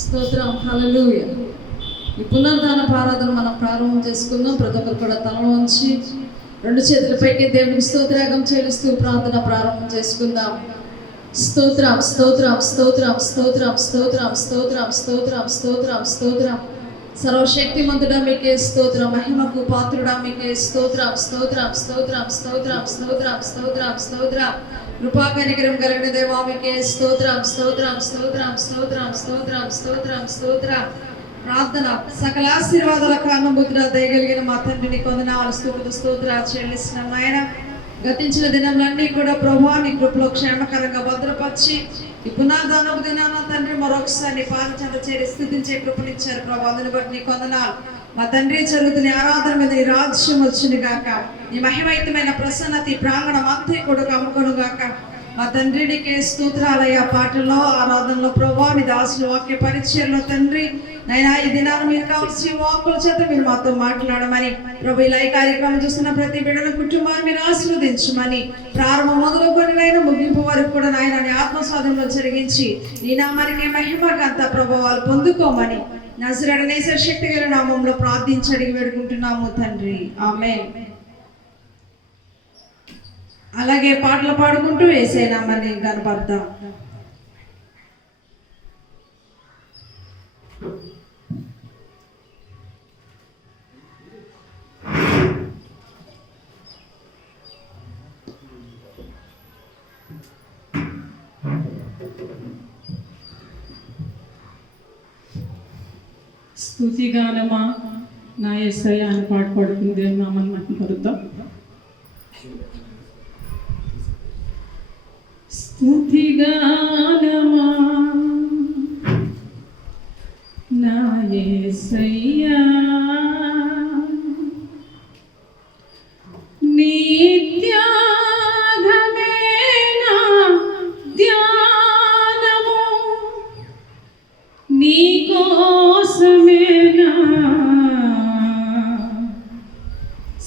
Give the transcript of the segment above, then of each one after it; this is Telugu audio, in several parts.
స్తోత్రం, హల్లెలూయా. ఈ పునరుద్ధాన ఆరాధన మనం ప్రారంభం చేసుకుందాం. ప్రతి ఒక్కరు కూడా తల వంచి రెండు చేతులపైకి దేవునికి స్తోత్రాగం చెల్లిస్తూ ప్రార్థన ప్రారంభం చేసుకుందాం. స్తోత్రం స్తోత్రం స్తోత్రం స్తోత్రం స్తోత్రం స్తోత్రం స్తోత్రం స్తోత్రం స్తోత్రం. సర్వశక్తిమంతుడా మీకే స్తోత్రం, మహిమకు పాత్రుడా మీకే స్తోత్రం స్తోత్రం స్తోత్రం స్తోత్రం స్తోత్రం స్తోత్రం స్తోత్రం. కృపా కనికరం కలిగిన దేవా మీకే స్తోత్రం స్తోత్రం స్తోత్రం స్తోత్రం స్తోత్రం స్తోత్రం స్తోత్రం. ప్రార్థన. సకల ఆశీర్వాదాల కారణభూతుడా దయగలిగిన మా తండ్రిని కొందనాలు స్తుతులు స్తోత్రాలు చెల్లిస్తున్నాం నాయన. గతించిన దినములన్నీ కూడా ప్రభువా నీ కృపలో క్షేమకరంగా భద్రపరిచి ఈ పునరుద్ధానపు దినాన తండ్రి మరొకసారి నీ పాద చెంత చేరి స్థుతించే కృపనిచ్చారు ప్రభు. అందుని బట్టి నీ కొందనాలు. మా తండ్రి జరుగుతున్న ఆరాధన మీద నీ రాజ్యం వచ్చింది గాక, నీ మహిమైతమైన ప్రసన్నత ఈ ప్రాంగణం అంతా కూడా కమ్ముకొను గాక. మా తండ్రి నీకే స్తోత్రాలయ్య. పాటల్లో ఆరాధనలో ప్రభు నీ దాసుల వాక్య పరిచయంలో తండ్రి నైనా ఈ దినాన్ని మీరు కావాల్సిన వాక్కుల చేత మీరు మాతో మాట్లాడమని ప్రభు ఇలా ఈ కార్యక్రమం చూస్తున్న ప్రతి బిడ్డల కుటుంబాన్ని మీరు ఆశీర్వదించమని ప్రారంభం మొదలుకొని నైనా ముగింపు వరకు కూడా నాయన నీ ఆత్మస్వాదంలో జరిగించి నీ నామానికి మహిమగంత ప్రభావాలు పొందుకోమని నజరేయుడైన యేసు శక్తి గల నామంలో ప్రార్థించి అడిగి వేడుకుంటున్నాము తండ్రి, ఆమేన్. అలాగే పాటలు పాడుకుంటూ యేసయ్య నామాన్ని కనపడతాం. స్తుతిగానమా నా యేసయ్య అని పాట పాడుకుని దేవుని నామాన్ని మహిమపరుద్దాం. స్తుతిగానమా నా యేసయ్య నీ త్యాగమే నా ధ్యానము, నీ కోసమే నా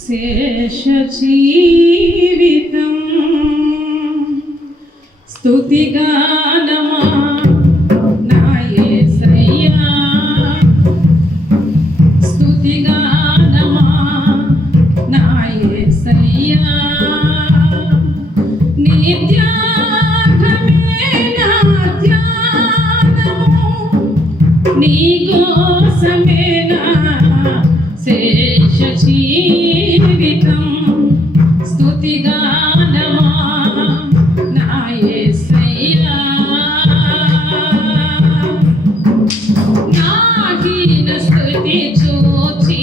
శేష జీవితం. స్తుతిగానమా నా యేసయ్య, స్తుతిగానమా నా యేసయ్య నీ త్యాగమే నా ధ్యానము, నీ కోసమే నా శేష జీవితం. స్తుతిగానమా నా యేసయ్య, నా హీన స్తుతి చూచి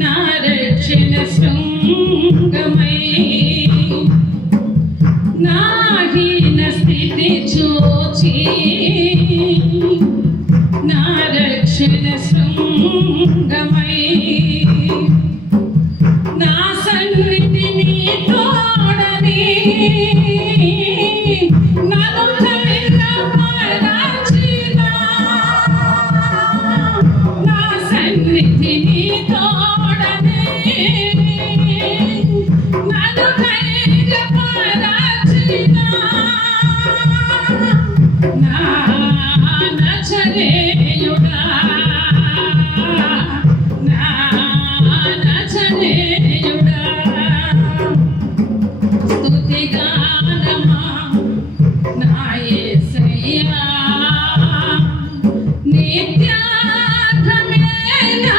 నా రక్షణ శృంగమై, నా హీన స్థితి చూచి నా రక్షణ శృంగమై, నా సన్నిధిని తోడని నన్ను ధైర్యపరచిన, నా సన్నిధిని తోడని నన్ను ధైర్యపరచిన నా నజరేయుడా, నా నజరేయుడా. స్తుతిగానమా నా యేసయ్య, నీ త్యాగమే నా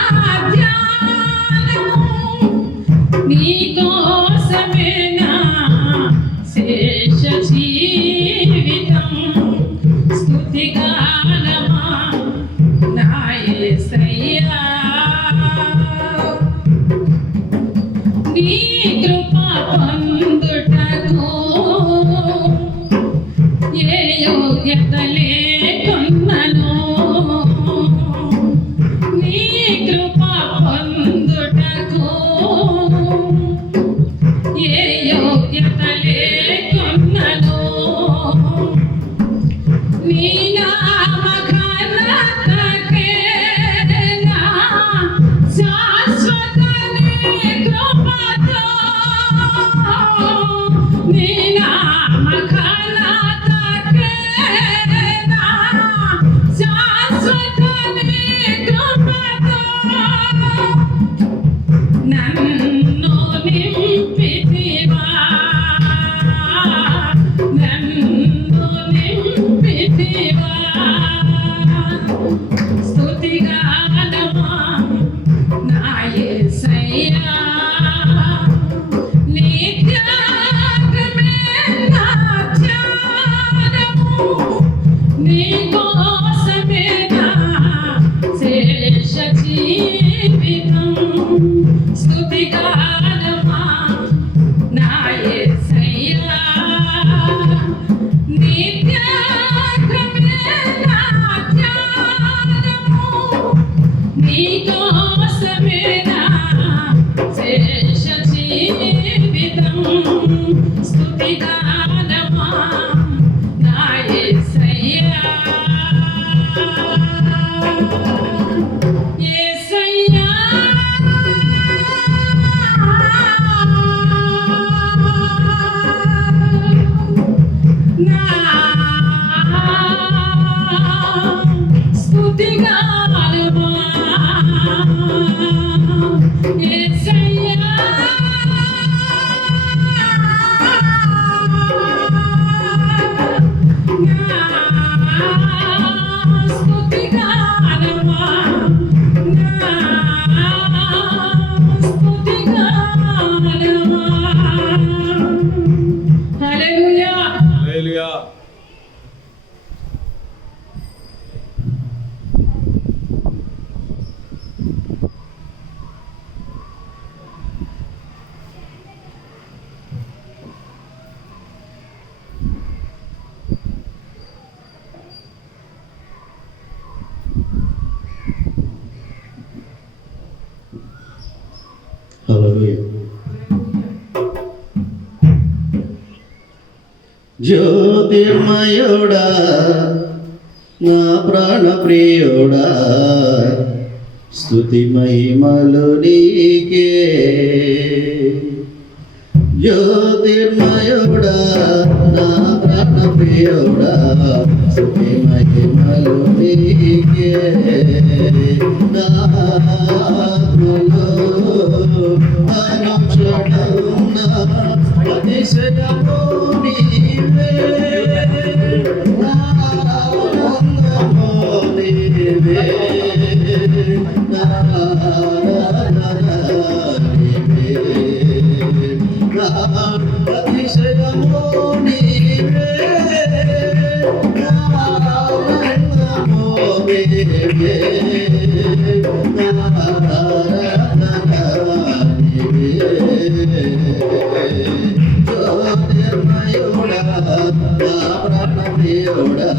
ధ్యానము, నీ కోసమే నా శేష జీవితం. స్తుతిగానమా నా యేసయ్య, నీ కృప పొందుటకు ఏ యోగ్యత లేకున్నను, నీ కృప పొందుటకు ఏ యోగ్యత లేకున్నను, నీ నామ ఘనతకే నా శాశ్వత కృపతో నీ నామ ఘనతకే నా నీకోసమే నా శేష జీవితం స్తుతిగానమా నా యేసయ్యా నిత్యాగ్రమే నా ధ్యానము నీకోసమే నా శేష జీవితం స్తుతిగానమా నా యేసయ్యా యేసయ్యా నా స్తుతిగానమా యేసయ్యా హల్లెలూయా. జ్యోతిర్మయుడా నా ప్రాణప్రియుడా స్తుతి మహిమలు నీకే జ్యోతిర్మయుడా నా ప్రాణప్రియుడా స్తుతి మహిమలు నీకే నా ఆత్మలో అనుక్షణమున అతిశయము నీవే నా ఆనందము నీవే నా ఆరాధన నీవే నా అతిశయము నీవే నా ఆనందము నీవే నా ఆరాధన నీవే జ్యోతిర్మయుడా నా ప్రాణప్రియుడా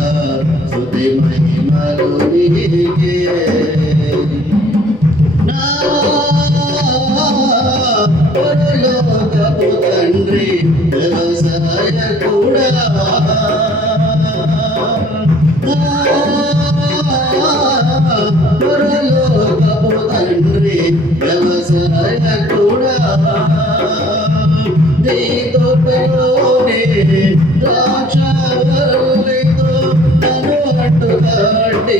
స్తుతి మహిమలు నీకే నా పరలోకపు తండ్రి వ్యవసాయకుడా నా పరలోకపు తండ్రి వ్యవసాయకుడా నీ తోటలోనే ద్రాక్షావల్లితో నన్ను అడ్డుకట్టి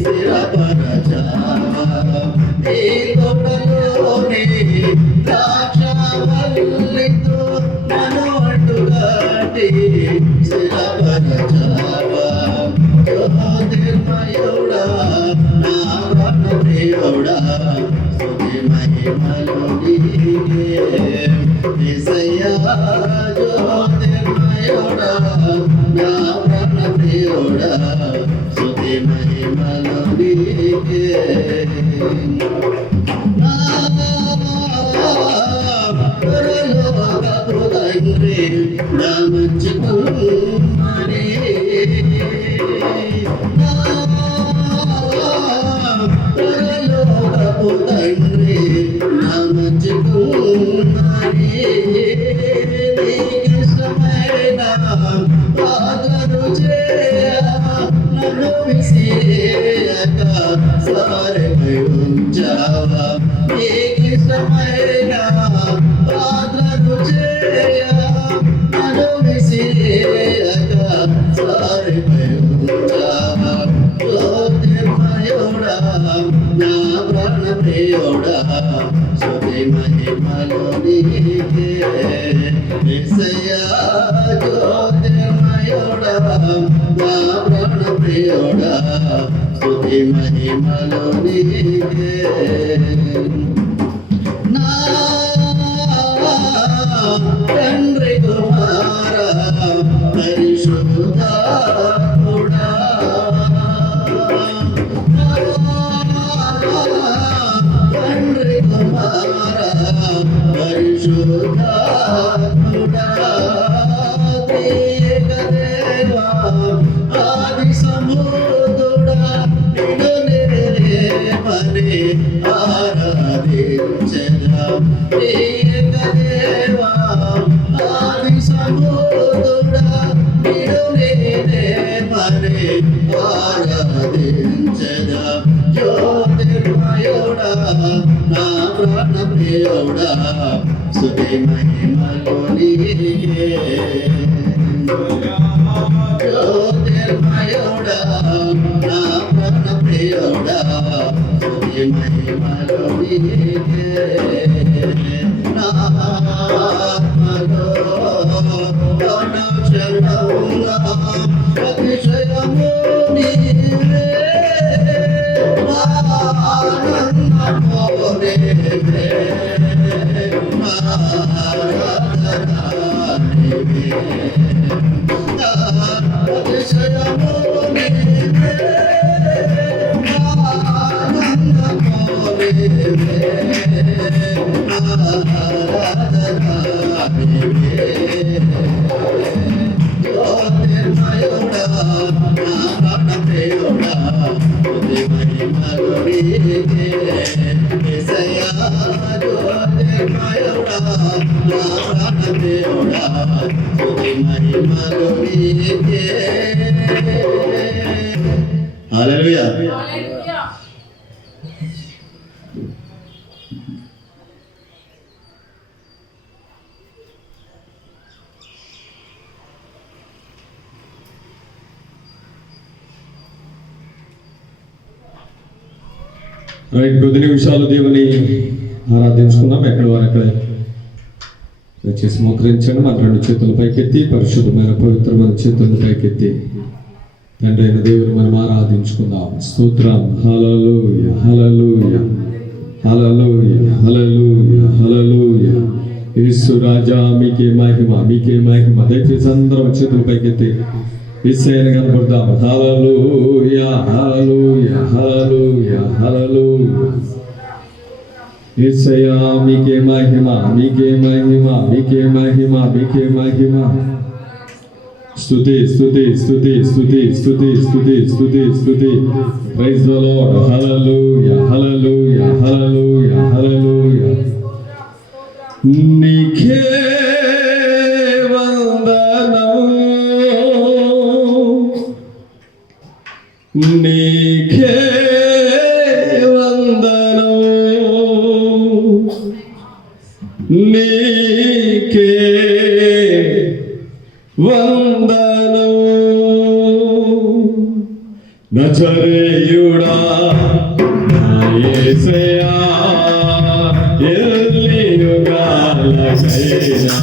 స్థిరపరచావా నీ తోటలోనే ద్రాక్షావల్లితో నన్ను అడ్డుకట్టి స్థిరపరచావా జ్యోతిర్మయుడా నా ప్రాణప్రియుడా స్తుతి మహిమలు నీకే యేసయ్యా జ్యోతిర్మయుడా నా ప్రాణప్రియుడా స్తుతి మహిమలు నీకే నా పరలోకపు తండ్రి నా మంచి కుమారి నా పరలోకపు తండ్రి నా మంచి కుమారి నీకిష్టమైన ప్రార్థన చేయ నన్ను విసిరేయక సారెపై ఉంచావా నీకిష్టమైన ప్రార్థన చేయ నన్ను విసిరేయక సారెపై ఉంచావా జ్యోతిర్మయుడా నా ప్రాణప్రియుడా స్తుతి మహిమలు నీకే యేసయ్యా జ్యోతిర్మయుడా నా ప్రాణప్రియుడా స్తుతి మహిమలు నీకే నా తండ్రి కుమార పరిశుద్ధాత్ముడా సమూదుడా నిన్ను నేమని ఆరాధించెదా ఏక దేవా ఆది సమూదుడా నిన్ను నేమని ఆరాధించెదా జ్యోతిర్మయుడా నా ప్రాణ ప్రియుడా స్తుతి మహిమలు నీకే జ్యోతిర్మయుడా నా ప్రాణ ప్రియుడా స్తుతి మహిమలు నీకే నా ఆత్మలో అనక్షరంగా అతిశయము నీవే నా ఆనందము నీవే నా ఆరాధన నీవే అతిశయము నీవే నా ఆనందము నీవే నా ఆరాధన నీవే జ్యోతిర్మయుడా నా ప్రాణ ప్రియుడా స్తుతి మహిమలు నీకే యేసయ్యా జ్యోతిర్మయుడా నా ప్రాణ ప్రియుడా స్తుతి మహిమలు నీకే హల్లెలూయా. రైట్, కొద్ది నిమిషాలు దేవుని ఆరాధించుకున్నాం. ఎక్కడ వారు అక్కడే దయచేసి మోకరించండి. మన రెండు చేతుల పైకెత్తి పరిశుద్ధమైన పవిత్రమైన చేతుల పైకెత్తి తండ్రి అయిన దేవుని మనం ఆరాధించుకుందాం. స్తోత్రం. హల్లెలూయా హల్లెలూయా హల్లెలూయా హల్లెలూయా హల్లెలూయా. యేసు రాజా మీకే మహిమ మీకే మహిమ. దయచేసి అందరం చేతుల పైకెత్తి యేసయ్యను కనపడదాం. హల్లెలూయా హల్లెలూయా హల్లెలూయా హల్లెలూయా. యేసయ్యా మీకే మహిమ మీకే మహిమ మీకే మహిమ మీకే మహిమ. స్తుతి స్తుతి స్తుతి స్తుతి స్తుతి స్తుతి స్తుతి స్తుతి. Praise the Lord. Hallelujah hallelujah hallelujah hallelujah. నీకే వందనం నీకే వందనం నీకే వందనం నజరేయుడా నా యేసయ్యా ఎల్లి యుగాలకైనా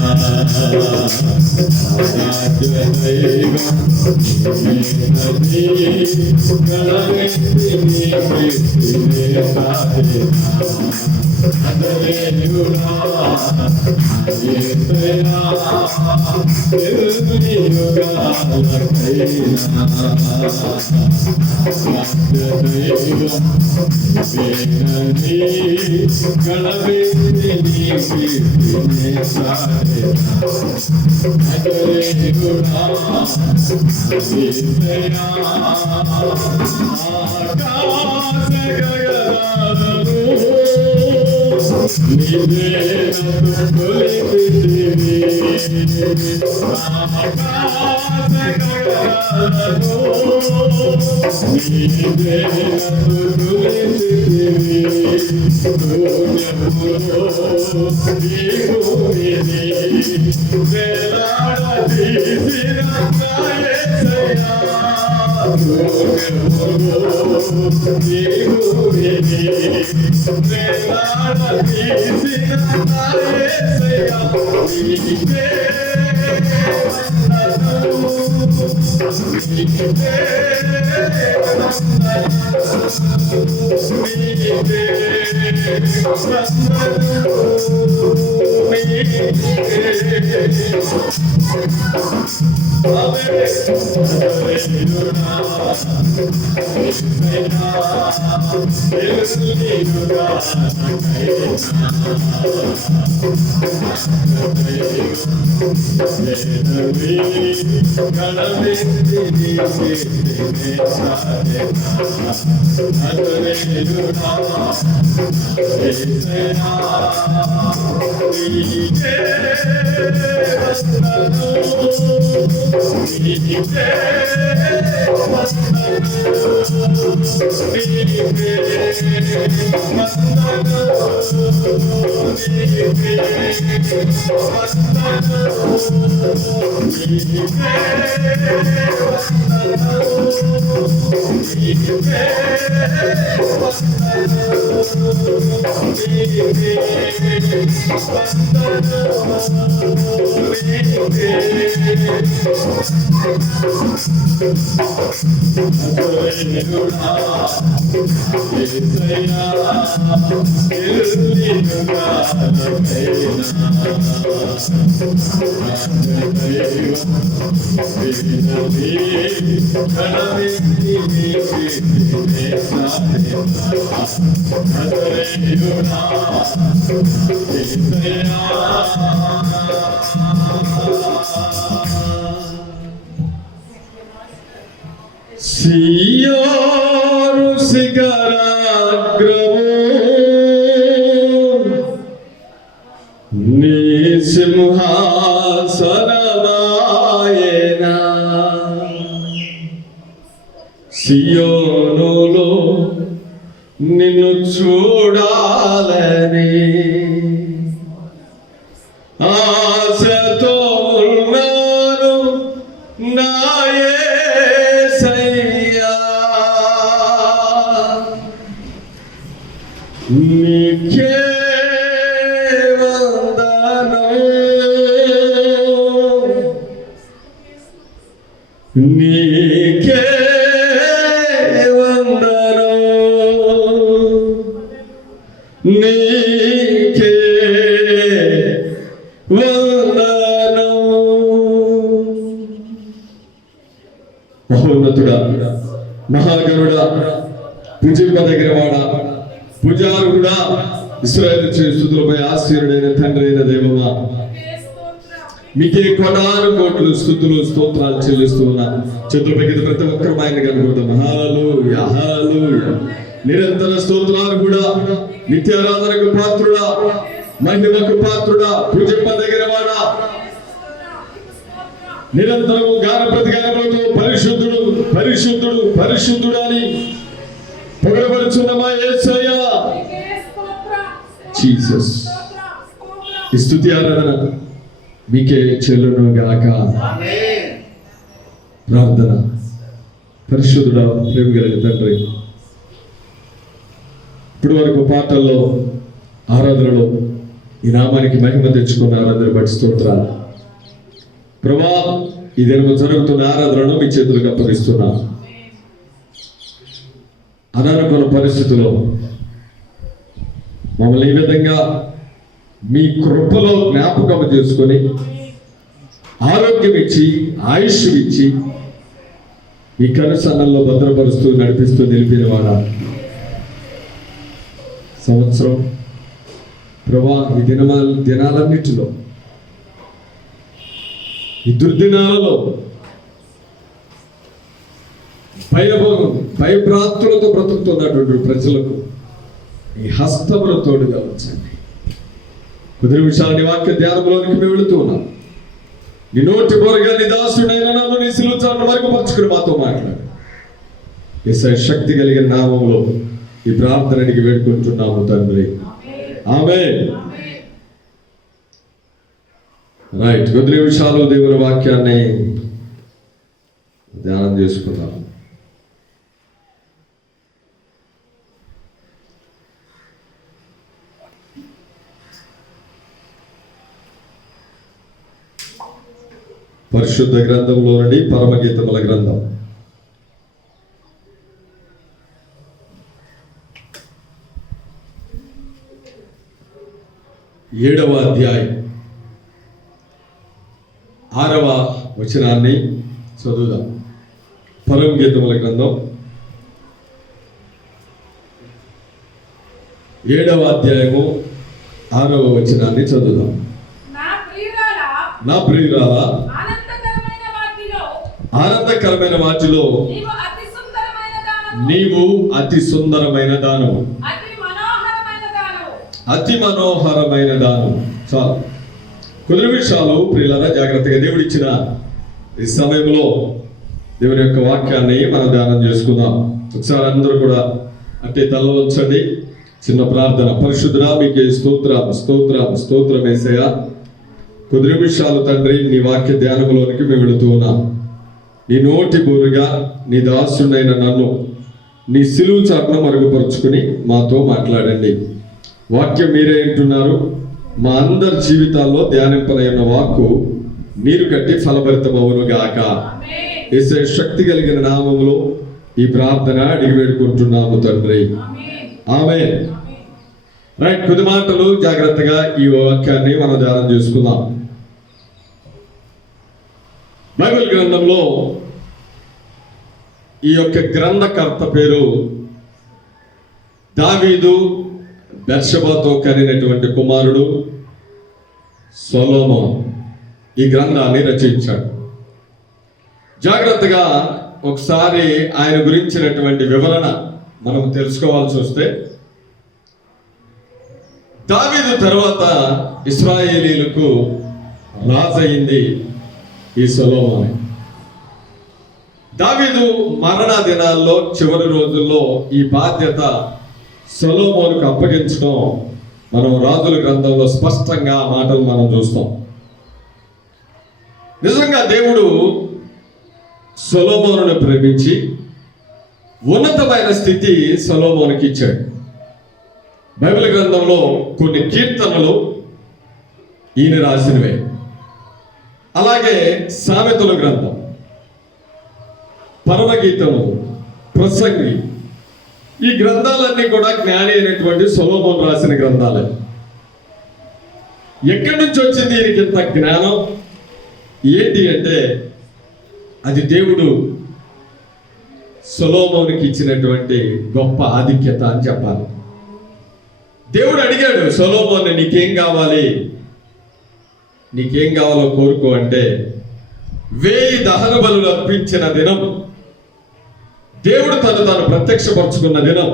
సియోను శిఖరాగ్రము నీ సింహాసనమాయెనా సియోనులో నిన్ను చూడాలని ఆశతో ఉన్నాను నా యేసయ్యా నీకే వందనం నీకే వందనం నీకే వందనం. మహోన్నతుడా, మహాగరుడా, పూజింపదగిన వాడా, పూజారుడా, ఇశ్రాయేలు స్తుతులపై ఆశ్చర్యుడైన తండ్రి అయిన దేవమా, మీకే కోటాను కోట్లు స్తుతులు స్తోత్రాలు చెల్లిస్తున్నా. చేతులపైకి ప్రతి ఒక్కరు ఆయన కనుకుంటాం. హల్లెలూయా, హల్లెలూయా. నిరంతర స్తోత్రాలు కూడా నిత్యారాధనకు పాత్రుడా, మహిమకు పాత్రుడా, పూజింపదగిన వాడా, నిరంతరము గాన ప్రతిగానములతో పరిశుద్ధుడు పరిశుద్ధుడు పరిశుద్ధుడు అని పొగడబడుచున్న మా యేసయ్యా జీసస్. ఈ స్తుతి ఆరాధన మీకే చెల్లును గాక. ప్రార్థన. పరిశుద్ధుడా, ప్రేమ కలిగిన తండ్రి, ఇప్పటి వరకు పాటల్లో ఆరాధనలో ఈ నామానికి మహిమ తెచ్చుకున్న ఆరాధన బట్టి స్తోత్రాలు ప్రభా. ఈ దినము జరుగుతున్న ఆరాధనను మీ చేతులకు అప్పగిస్తున్నా. అనానుకూల పరిస్థితుల్లో మమ్మల్ని ఈ విధంగా మీ కృపలో జ్ఞాపకం చేసుకొని ఆరోగ్యం ఇచ్చి ఆయుష్ ఇచ్చి మీ కనుసన్నల్లో భద్రపరుస్తూ నడిపిస్తూ నిలిపిన వాడా, సంవత్సరం ప్రభా ఈ దినాలన్నిటిలో, ఈ దుర్దినాలలో భయభ్రాంతులతో బ్రతుకుతున్నటువంటి ప్రజలకు ఈ హస్తముల తోడుగా ఉంచండి. కొద్ది నిమిషాలు నీ వాక్య ధ్యానంలోనికి మేము వెళుతూ ఉన్నాం. నీ నోటి బోరగా నీ దాసుడైన నన్ను నీ శిలువ చాటున వరకు పరుచుకుని మాతో మాట్లాడు. యేసయ్య శక్తి కలిగిన నామములో ఈ ప్రార్థనకి వేడుకుంటున్నాము తండ్రి, ఆమేన్. రైట్, కొద్ది నిమిషాలు దేవుని వాక్యాన్ని ధ్యానం చేసుకుందాం. పరిశుద్ధ గ్రంథంలో నుండి పరమగీతముల గ్రంథం 7వ అధ్యాయం 6వ వచనాన్ని చదువుదాం. పరమ గీతముల గ్రంథం 7వ అధ్యాయము 6వ వచనాన్ని చదువుదాం. నా ప్రియురాలా, ఆనందకరమైన వాటిలో నీవు అతి సుందరమైన దానవు, అతి మనోహరమైన దానవు. చాలు, కొద్ది నిమిషాలు ప్రియులారా జాగ్రత్తగా దేవుడిచ్చిన ఈ సమయంలో దేవుని యొక్క వాక్యాన్ని మనం ధ్యానం చేసుకుందాం. ఒకసారి అందరూ కూడా అంటే తల వంచండి. చిన్న ప్రార్థన. పరిశుద్ధుడా, మీకే స్తోత్రం స్తోత్రం స్తోత్రం యేసయ్యా. కొద్ది నిమిషాలు తండ్రి నీ వాక్య ధ్యానంలోనికి మేము వెళుతూ ఉన్నాం. నీ నోటి బోరుగా నీ దాసుడైన నన్ను నీ సిలువు చాటును మరుగుపరుచుకుని మాతో మాట్లాడండి. వాక్యం మీరే వింటున్నారు. మా అందరి జీవితాల్లో ధ్యానింపనైన వాక్కు నీరు కట్టి ఫలభరితమవును గాక. యేసయ్య శక్తి కలిగిన నామములో ఈ ప్రార్థన అడిగి వేడుకుంటున్నాము తండ్రి. ఆమేన్. రైట్, కొద్ది మాటలు జాగ్రత్తగా ఈ వాక్యాన్ని మనం ధ్యానం చేసుకుందాం. బైబిల్ గ్రంథంలో ఈ యొక్క గ్రంథకర్త పేరు దావీదు, బెర్షెబాతో కనినటువంటి కుమారుడు సొలొమోను ఈ గ్రంథాన్ని రచించాడు. జాగ్రత్తగా ఒకసారి ఆయన గురించినటువంటి వివరణ మనం తెలుసుకోవాల్సి వస్తే, దావీదు తర్వాత ఇశ్రాయేలీలకు రాజయింది ఈ సొలొమోనే. దావీదు మరణ దినాల్లో చివరి రోజుల్లో ఈ బాధ్యత సొలొమోనుకు అప్పగించడం మనం రాజుల గ్రంథంలో స్పష్టంగా ఆ మాటలు మనం చూస్తాం. నిజంగా దేవుడు సొలొమోనును ప్రేమించి ఉన్నతమైన స్థితి సొలొమోనుకి ఇచ్చాడు. బైబిల్ గ్రంథంలో కొన్ని కీర్తనలు ఈయన రాసినవే. అలాగే సామెతల గ్రంథం, పరమగీతము, ప్రసంగి, ఈ గ్రంథాలన్నీ కూడా జ్ఞాని అయినటువంటి సొలొమోను రాసిన గ్రంథాలే. ఎక్కడి నుంచి వచ్చింది ఈయనకి ఇంత జ్ఞానం? ఏంటి అంటే అది దేవుడు సొలొమోనుకి ఇచ్చినటువంటి గొప్ప ఆధిక్యత అని చెప్పాలి. దేవుడు అడిగాడు సొలొమోను, నీకేం కావాలి, నీకేం కావాలో కోరుకో అంటే 1000 దహన బలులు అర్పించిన దినం, దేవుడు తాను ప్రత్యక్షపరుచుకున్న దినం.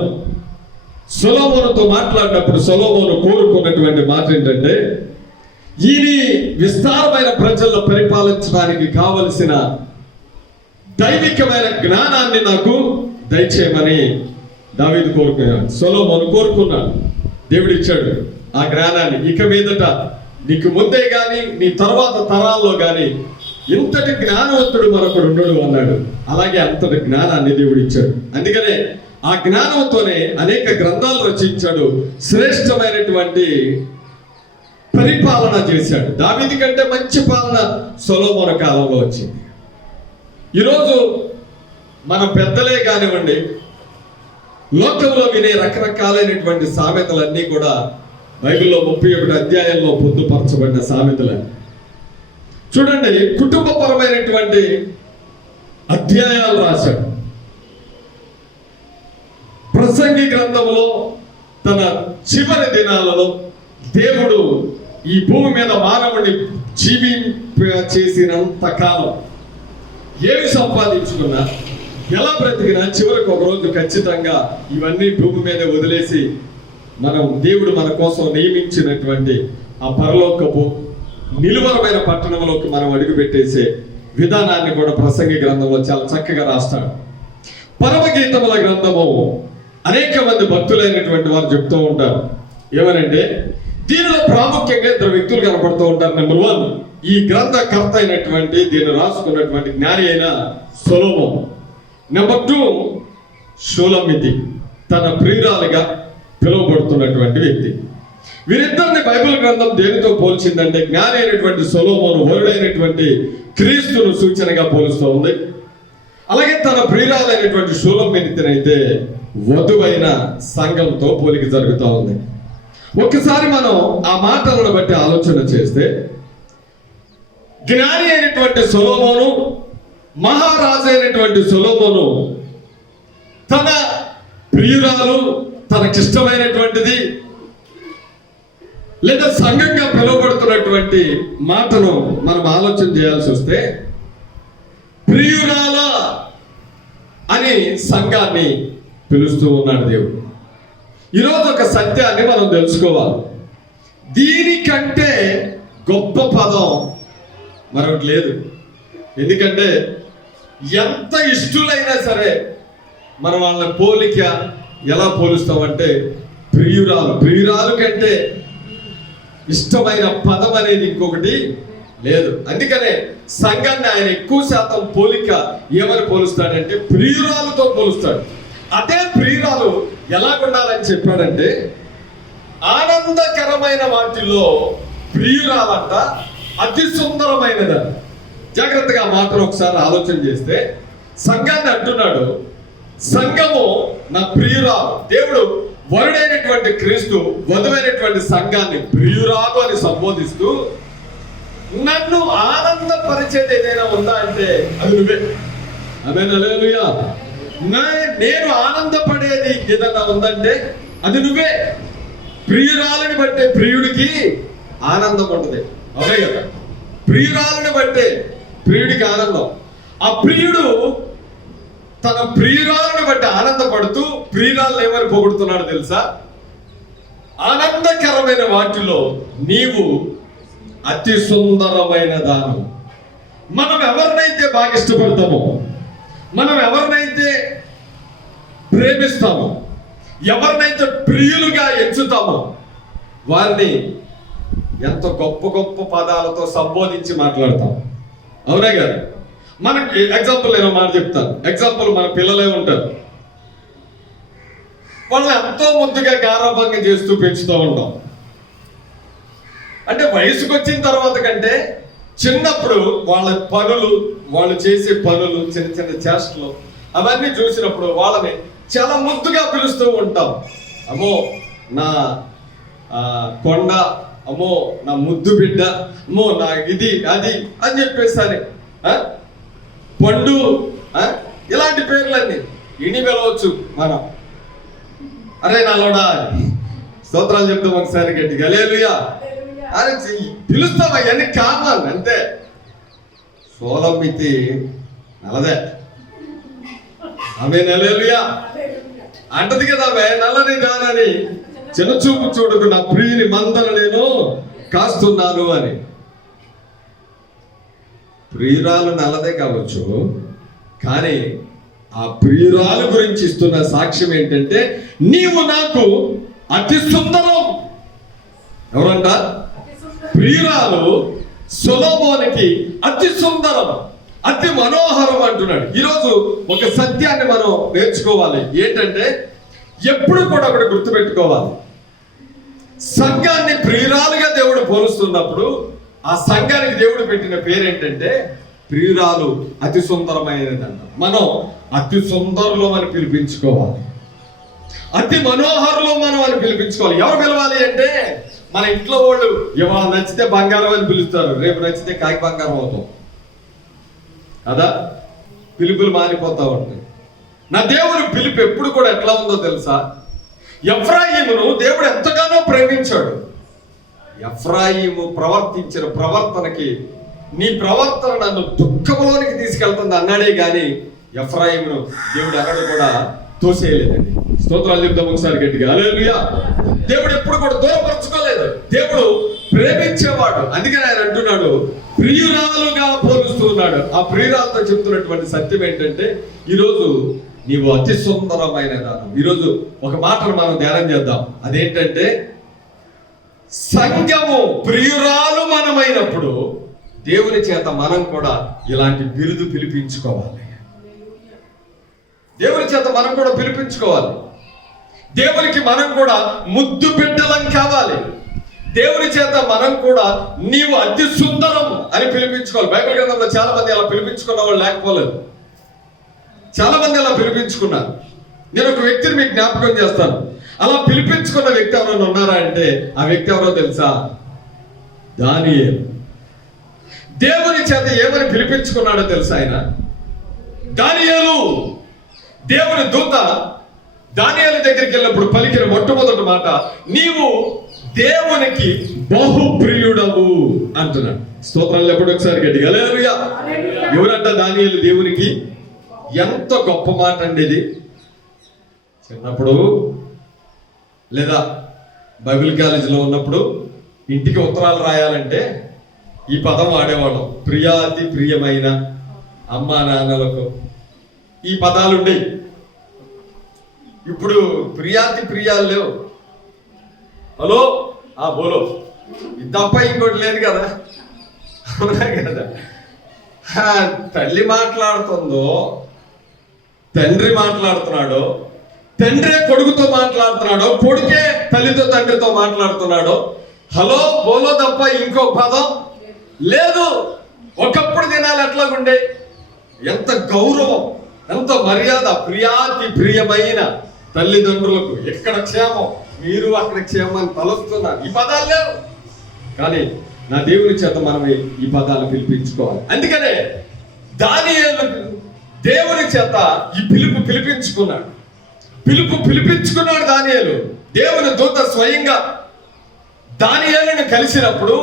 సొలొమోనుతో మాట్లాడినప్పుడు సొలొమోను కోరుకున్నటువంటి మాట ఏంటంటే, ఈ విస్తారమైన ప్రజలను పరిపాలించడానికి కావలసిన దైవికమైన జ్ఞానాన్ని నాకు దయచేయమని దావీదు కోరుకున్నాడు. సొలొమోను కోరుకున్నాడు, దేవుడు ఇచ్చాడు ఆ జ్ఞానాన్ని. ఇక మీదట నీకు ముందే గాని నీ తర్వాత తరాల్లో గాని ఇంతటి జ్ఞానవంతుడు మరొకడు ఉండడు అన్నాడు. అలాగే అంతటి జ్ఞానాన్ని దేవుడు ఇచ్చాడు. అందుకనే ఆ జ్ఞానంతోనే అనేక గ్రంథాలు రచించాడు. శ్రేష్టమైనటువంటి పరిపాలన చేశాడు. దావీదు కంటే మంచి పాలన సొలొమోను కాలంలో వచ్చింది. ఈరోజు మన పెద్దలే కానివ్వండి, లోకంలో వినే రకరకాలైనటువంటి సామెతలన్నీ కూడా బైబిల్లో 31 అధ్యాయంలో పొందుపరచబడిన సామెతలు. చూడండి, కుటుంబపరమైనటువంటి అధ్యాయాలు రాశాడు. ప్రసంగి గ్రంథంలో తన చివరి దినాలలో దేవుడు ఈ భూమి మీద మానవుడిని చేసినంత కాలం ఏమి సంపాదించుకున్నా, ఎలా బ్రతికినా చివరికి ఒక రోజు ఖచ్చితంగా ఇవన్నీ భూమి మీద వదిలేసి దేవుడు మన కోసం నియమించినటువంటి ఆ పరలోకపు నిలువరమైన పట్టణంలోకి మనం అడుగుపెట్టేసే విధానాన్ని కూడా ప్రసంగి గ్రంథంలో చాలా చక్కగా రాస్తాడు. పరమగీతముల గ్రంథము అనేక మంది భక్తులైనటువంటి వారు చెప్తూ ఉంటారు. ఏమనంటే దీనిలో ప్రాముఖ్యంగా 2 వ్యక్తులు కనపడుతూ ఉంటారు. నెంబర్ 1, ఈ గ్రంథకర్త అయినటువంటి దీన్ని రాసుకున్నటువంటి జ్ఞాని అయిన సొలొమోను. నెంబర్ 2, షూలమితి, తన ప్రియురాలిగా పిలువబడుతున్నటువంటి వ్యక్తి. వీరిద్దరిని బైబిల్ గ్రంథం దేనితో పోల్చిందంటే జ్ఞాని అయినటువంటి సొలొమోను వరుడైనటువంటి క్రీస్తును సూచనగా పోలుస్తూ ఉంది. అలాగే తన ప్రియురాలైనటువంటి షూలమితినైతే వధువైన సంఘంతో పోలిక జరుగుతూ ఉంది. ఒక్కసారి మనం ఆ మాటలను బట్టి ఆలోచన చేస్తే జ్ఞాని అయినటువంటి సొలొమోను, మహారాజు అయినటువంటి సొలొమోను తన ప్రియురాలు, తనకిష్టమైనటువంటిది లేదా సంఘంగా పిలువబడుతున్నటువంటి మాటను మనం ఆలోచన చేయాల్సి వస్తే, ప్రియురాల అని సంఘాన్ని పిలుస్తూ ఉన్నాడు దేవుడు. ఈరోజు ఒక సత్యాన్ని మనం తెలుసుకోవాలి. దీనికంటే గొప్ప పదం మరొకటి లేదు. ఎందుకంటే ఎంత ఇష్టులైనా సరే మనం వాళ్ళ పోలిక ఎలా పోలుస్తామంటే ప్రియురాలు కంటే ఇష్టమైన పదం అనేది ఇంకొకటి లేదు. అందుకనే సంఘాన్ని ఆయన ఎక్కువ శాతం పోలిక ఏమని పోలుస్తాడంటే ప్రియురాలతో పోలుస్తాడు. అదే ప్రియురాలు ఎలాగుండాలని చెప్పాడంటే, ఆనందకరమైన వాటిల్లో ప్రియురాలంట అతి సుందరమైనది. జాగ్రత్తగా మాత్రం ఒకసారి ఆలోచన చేస్తే సంఘాన్ని అంటున్నాడు, సంఘము నా ప్రియురాలు. దేవుడు వరుడైనటువంటి క్రీస్తు వధువైనటువంటి సంఘాన్ని ప్రియురాలు అని సంబోధిస్తూ, నన్ను ఆనందపరిచేది ఏదైనా ఉందా అంటే అది నువ్వే. ఆమేన్, హల్లెలూయా. నేను ఆనందపడేది ఏదైనా ఉందంటే అది నువ్వే. ప్రియురాలని బట్టే ప్రియుడికి ఆనందం ఉంటుంది. అవే కదా, ప్రియురాలని బట్టే ప్రియుడికి ఆనందం. ఆ ప్రియుడు తన ప్రియురాలను బట్టి ఆనందపడుతూ ప్రియురాలను ఏమని పొగుడుతున్నాడు తెలుసా? ఆనందకరమైన వాటిలో నీవు అతి సుందరమైన దానం. మనం ఎవరినైతే బాగా ఇష్టపడతామో, మనం ఎవరినైతే ప్రేమిస్తామో, ఎవరినైతే ప్రియులుగా ఎంచుతామో వారిని ఎంత గొప్ప గొప్ప పదాలతో సంబోధించి మాట్లాడతాం. అవునా కదా? మనకి ఎగ్జాంపుల్ నేను మాట చెప్తాను. ఎగ్జాంపుల్, మన పిల్లలే ఉంటారు. వాళ్ళని ఎంతో ముద్దుగా గారాబంగా చేస్తూ పెంచుతూ ఉంటాం. అంటే వయసుకు వచ్చిన తర్వాత కంటే చిన్నప్పుడు వాళ్ళ పనులు, వాళ్ళు చేసే పనులు, చిన్న చిన్న చేష్టలు అవన్నీ చూసినప్పుడు వాళ్ళని చాలా ముద్దుగా పిలుస్తూ ఉంటాం. అమ్మో నా కొండ, అమ్మో నా ముద్దు బిడ్డ, అమ్మో నా ఇది అది అని చెప్పేసరి పండు, ఇలాంటి పేర్లన్నీ ఇని పిలవచ్చు మనం. అరే నల్లోడా స్తోత్రాలు చెప్తాం ఒకసారి గట్టిగా, హల్లెలూయా. అరే పిలుస్తాం, అవన్నీ కామన్ అంతే. సోలమితి నల్లదే, ఆమేన్, హల్లెలూయా అంటది కదా, ఆమె నల్లని దానని చిన్న చూపు చూడకు, నా ప్రియుని మందను నేను కాస్తున్నాను అని. ప్రియురాలు నల్లదే కావచ్చు, కానీ ఆ ప్రియురాలు గురించి ఇస్తున్న సాక్ష్యం ఏంటంటే, నీవు నాకు అతి సుందరం. ఎవరంట? ప్రియురాలు సొలొమోనుకి అతి సుందరం, అతి మనోహరం అంటున్నాడు. ఈరోజు ఒక సత్యాన్ని మనం నేర్చుకోవాలి. ఏంటంటే, ఎప్పుడు కూడా ఒకటి గుర్తుపెట్టుకోవాలి. సంఘాన్ని ప్రియురాలుగా దేవుడు పోలుస్తున్నప్పుడు ఆ సంఘానికి దేవుడు పెట్టిన పేరేంటంటే ప్రియురాలు అతి సుందరమైనదంట. మనం అతి సుందరులు అని పిలిపించుకోవాలి, అతి మనోహరులు మనం అని పిలిపించుకోవాలి. ఎవరు పిలవాలి అంటే, మన ఇంట్లో వాళ్ళు ఇవాళ నచ్చితే బంగారం అని పిలుస్తారు, రేపు నచ్చితే కాకి బంగారం అవుతాం కదా, పిలుపులు మారిపోతా ఉంటాయి. నా దేవుడు పిలుపు ఎప్పుడు కూడా ఎట్లా ఉందో తెలుసా? ఎఫ్రాయిమును దేవుడు ఎంతగానో ప్రేమించాడు. ఎఫ్రాయిము ప్రవర్తించిన ప్రవర్తనకి, నీ ప్రవర్తన నన్ను దుఃఖంలోనికి తీసుకెళ్తుంది అన్నాడే గాని ఎఫ్రాయిమును దేవుడు ఎక్కడ కూడా తోసేయలేదండి. స్తోత్రాలు చెప్తాం ఒకసారి గట్టిగా, హల్లెలూయా. దేవుడు ఎప్పుడు కూడా దూరపరచుకోలేదు. దేవుడు ప్రేమించేవాడు. అందుకని ఆయన అంటున్నాడు, ప్రియురాలుగా పోలుస్తున్నాడు. ఆ ప్రియురాలతో చెప్తున్నటువంటి సత్యం ఏంటంటే, ఈరోజు నీవు అతి సుందరమైన దానం. ఈరోజు ఒక మాటను మనం ధ్యానం చేద్దాం. అదేంటంటే, సంఘము ప్రియురాలు మనమైనప్పుడు దేవుని చేత మనం కూడా ఇలాంటి బిరుదు పిలిపించుకోవాలి. దేవుని చేత మనం కూడా పిలిపించుకోవాలి. దేవునికి మనం కూడా ముద్దు బిడ్డలం కావాలి. దేవుని చేత మనం కూడా నీవు అతి సుందరం అని పిలిపించుకోవాలి. బైబిల్ గ్రంథంలో చాలా మంది అలా పిలిపించుకున్న వాళ్ళు లేకపోలేదు. చాలా మంది అలా పిలిపించుకున్నారు. నేను ఒక వ్యక్తిని మీకు జ్ఞాపకం చేస్తాను. అలా పిలిపించుకున్న వ్యక్తి ఎవరైనా ఉన్నారా అంటే ఆ వ్యక్తి ఎవరో తెలుసా? దానియేలు. దేవుని చేత ఏమని పిలిపించుకున్నాడో తెలుసా ఆయన? దానియేలు, దేవుని దూత దానియేలు దగ్గరికి వెళ్ళినప్పుడు పలికిన మొట్టమొదటి మాట, నీవు దేవునికి బహుప్రియుడవు అంటున్నాడు. స్తోత్రాలు ఎప్పుడు ఒకసారి గట్టిగా హల్లెలూయా. ఎవరంట దానియేలు దేవునికి? ఎంత గొప్ప మాట అండి ఇది. చిన్నప్పుడు లేదా బైబిల్ కాలేజీలో ఉన్నప్పుడు ఇంటికి ఉత్తరాలు రాయాలంటే ఈ పదం వాడేవాళ్ళం. ప్రియాతి ప్రియమైన అమ్మా నాన్నలకు ఈ పదాలు ఉండేవి. ఇప్పుడు ప్రియాతి ప్రియాలు లేవు. హలో బోలో, ఇది తప్ప ఇంకోటి లేదు కదా, అవునా కదా? తల్లి మాట్లాడుతుందో, తండ్రి మాట్లాడుతున్నాడో, తండ్రే కొడుకుతో మాట్లాడుతున్నాడో, కొడుకే తల్లితో తండ్రితో మాట్లాడుతున్నాడో, హలో బోలో తప్ప ఇంకో పదం లేదు. ఒకప్పుడు దినాలు ఎట్లాగుండే, ఎంత గౌరవం, ఎంత మర్యాద. ప్రియాతి ప్రియమైన తల్లిదండ్రులకు ఎక్కడ క్షేమం, మీరు అక్కడ క్షేమం తలుస్తున్నారు. ఈ పదాలు లేవు. కానీ నా దేవుని చేత మనం ఈ పదాలు పిలిపించుకోవాలి. అందుకనే దానియేలు దేవుని చేత ఈ పిలిపించుకున్నాడు. పిలిపించుకున్నాడు దానియేలు. దేవుని దూత స్వయంగా దానియేలుని కలిసినప్పుడు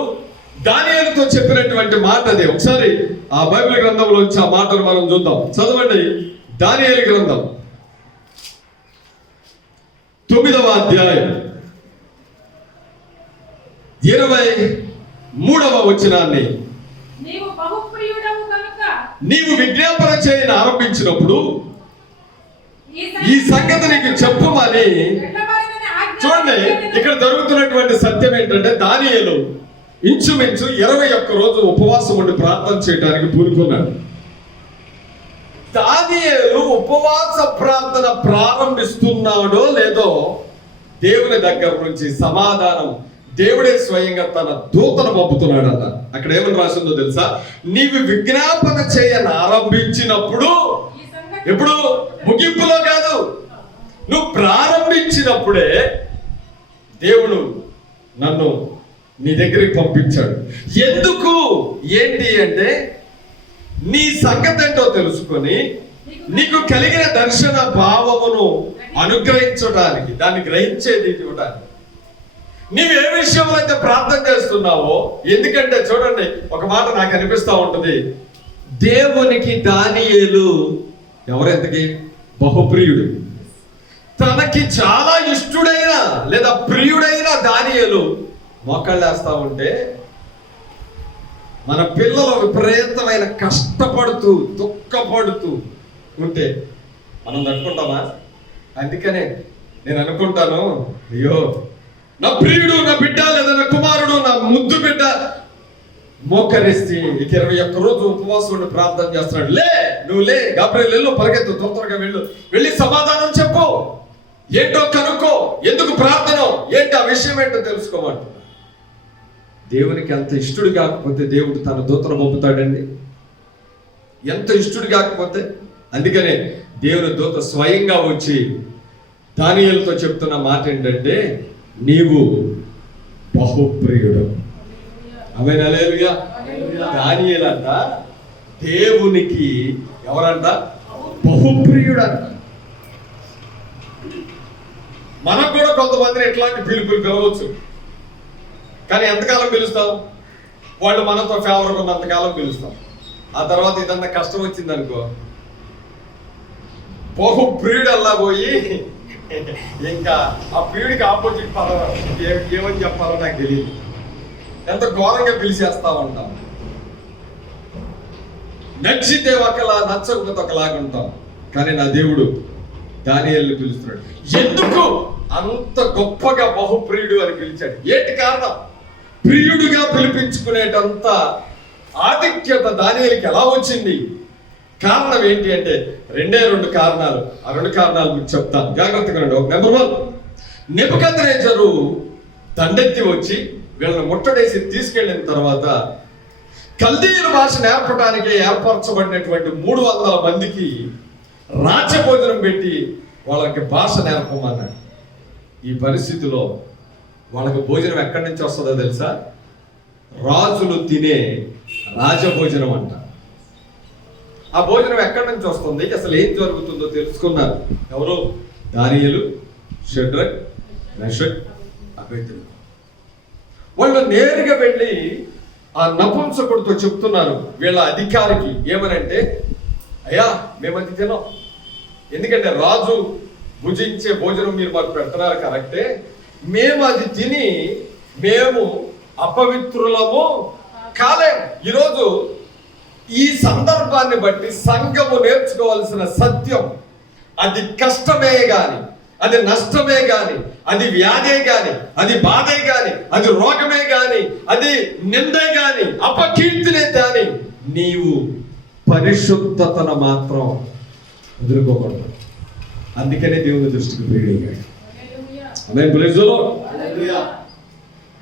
దానియేలుతో చెప్పినటువంటి మాట అదే. ఒకసారి ఆ బైబిల్ గ్రంథంలో వచ్చి ఆ మాటను మనం చూద్దాం. చదవండి. దానియేలు గ్రంథం 9వ అధ్యాయం 23వ వచనాన్ని, నీవు విజ్ఞాపన చేయని ఆరంభించినప్పుడు ఈ సంగతి నీకు చెప్పమని. చూడండి, ఇక్కడ జరుగుతున్నటువంటి సత్యం ఏంటంటే దానియేలు ఇంచుమించు 21 రోజు ఉపవాసం ఉండి ప్రార్థన చేయడానికి పూనుకున్నాడు. దానియేలు ఉపవాస ప్రార్థన ప్రారంభిస్తున్నాడో లేదో దేవుని దగ్గర నుంచి సమాధానం దేవుడే స్వయంగా తన దూతను పంపుతున్నాడు అన్న. అక్కడ ఏమని రాసిందో తెలుసా? నీవు విజ్ఞాపన చేయని ఆరంభించినప్పుడు, ఎప్పుడు? ముగింపులో కాదు, నువ్వు ప్రారంభించినప్పుడే దేవుడు నన్ను నీ దగ్గరికి పంపించాడు. ఎందుకు? ఏంటి అంటే నీ సంగతి ఏంటో తెలుసుకొని నీకు కలిగిన దర్శన భావమును అనుగ్రహించడానికి, దాన్ని గ్రహించేది ఇవ్వడానికి. నీవు ఏ విషయంలో అయితే ప్రార్థన చేస్తున్నావో, ఎందుకంటే చూడండి, ఒక మాట నాకు అనిపిస్తూ ఉంటుంది. దేవునికి దానియేలు ఎవరెంతకి బహుప్రియుడు. తనకి చాలా ఇష్టుడైన లేదా ప్రియుడైన దానియేలు మోకాళ్ళేస్తా ఉంటే, మన పిల్లలు విపరీతమైన కష్టపడుతూ దుఃఖపడుతూ ఉంటే మనం తట్టుకుంటామా? అందుకనే నేను అనుకుంటాను, అయ్యో నా ప్రియుడు, నా బిడ్డ లేదా నా కుమారుడు, నా ముద్దు బిడ్డ మోకరిస్తే 21 రోజు ఉపవాసం ఉండి ప్రార్థన చేస్తున్నాడు. లే, నువ్వు లే, గాబ్రియల్ వెళ్ళు, పరిగెత్తు, త్వరగా వెళ్ళి సమాధానం చెప్పు, ఏంటో కనుక్కో, ఎందుకు ప్రార్థన, ఏంటి ఆ విషయం ఏంటో తెలుసుకోమంటున్నా. దేవునికి ఎంత ఇష్టడు కాకపోతే దేవుడు తన దూతను పంపుతాడండి? ఎంత ఇష్టడు కాకపోతే. అందుకనే దేవుని దూత స్వయంగా వచ్చి దానియేలుతో చెప్తున్న మాట ఏంటంటే, నీవు బహుప్రియుడు. ఆమేన్, హల్లెలూయా. దానియేలు అంట దేవునికి ఎవరంట? బహుప్రియుడు అంట. మనకు కూడా కొంతమందిని ఎట్లాంటి పిలుపులు పిలవచ్చు, కానీ ఎంతకాలం పిలుస్తాం? వాళ్ళు మనతో ఫేవర్గా ఉన్నంతకాలం పిలుస్తాం. ఆ తర్వాత ఇదంతా కష్టం వచ్చింది అనుకో, బహుప్రియుడు అలా పోయి ఇంకా ఆ ప్రియుడికి ఆపోజిట్ పదం ఏమని చెప్పాలో నాకు తెలియదు. ఎంత ఘోరంగా పిలిచేస్తా ఉంటాం. నచ్చితే ఒకలా, నచ్చకపోతే ఒకలాగా ఉంటాం. కానీ నా దేవుడు దానియేలుని పిలుస్తున్నాడు. ఎందుకు అంత గొప్పగా బహుప్రియుడు అని పిలిచాడు? ఏంటి కారణం? ప్రియుడిగా పిలిపించుకునేటంత ఆధిక్యత దానియేలుకి ఎలా వచ్చింది? కారణం ఏంటి అంటే 2 కారణాలు. ఆ 2 కారణాలు మీకు చెప్తాను, జాగ్రత్తగా రండి. నెంబర్ 1, నెబుకద్నెజరు దండెత్తి వచ్చి వీళ్ళని ముట్టడేసి తీసుకెళ్ళిన తర్వాత కల్దీయుల భాష నేర్పడానికి ఏర్పరచబడినటువంటి 300 మందికి రాజ్యభోజనం పెట్టి వాళ్ళకి భాష నేర్పమన్నాడు. ఈ పరిస్థితిలో వాళ్ళకి భోజనం ఎక్కడి నుంచి వస్తుందో తెలుసా? రాజులు తినే రాజభోజనం అంట. ఆ భోజనం ఎక్కడి నుంచి వస్తుంది, అసలు ఏం జరుగుతుందో తెలుసుకున్నారు ఎవరు? దానియేలు, షడ్రక్, మెషక్, అబేద్నెగో. వాళ్ళు నేరుగా వెళ్ళి ఆ నపుంసకుడితో చెప్తున్నారు, వీళ్ళ అధికారికి ఏమనంటే, అయ్యా మేము అది తినాం, ఎందుకంటే రాజు భుజించే భోజనం మీరు మాకు పెడుతున్నారు కరెక్టే, మేము అది తిని మేము అపవిత్రులము కాలేము. ఈరోజు ఈ సందర్భాన్ని బట్టి సంఘము నేర్చుకోవాల్సిన సత్యం, అది కష్టమే గాని, అది నష్టమే గాని, అది వ్యాధే గాని, అది బాధే గాని, అది రోగమే గాని, అది నిందే గాని, అపకీర్తినే గాని, నీవు పరిశుద్ధతను మాత్రం ఎదుర్కోకూడదు. అందుకనే దేవుని దృష్టికి ప్రియుడయ్యాడు. ఆమేన్, ప్రైజ్ ది లార్డ్.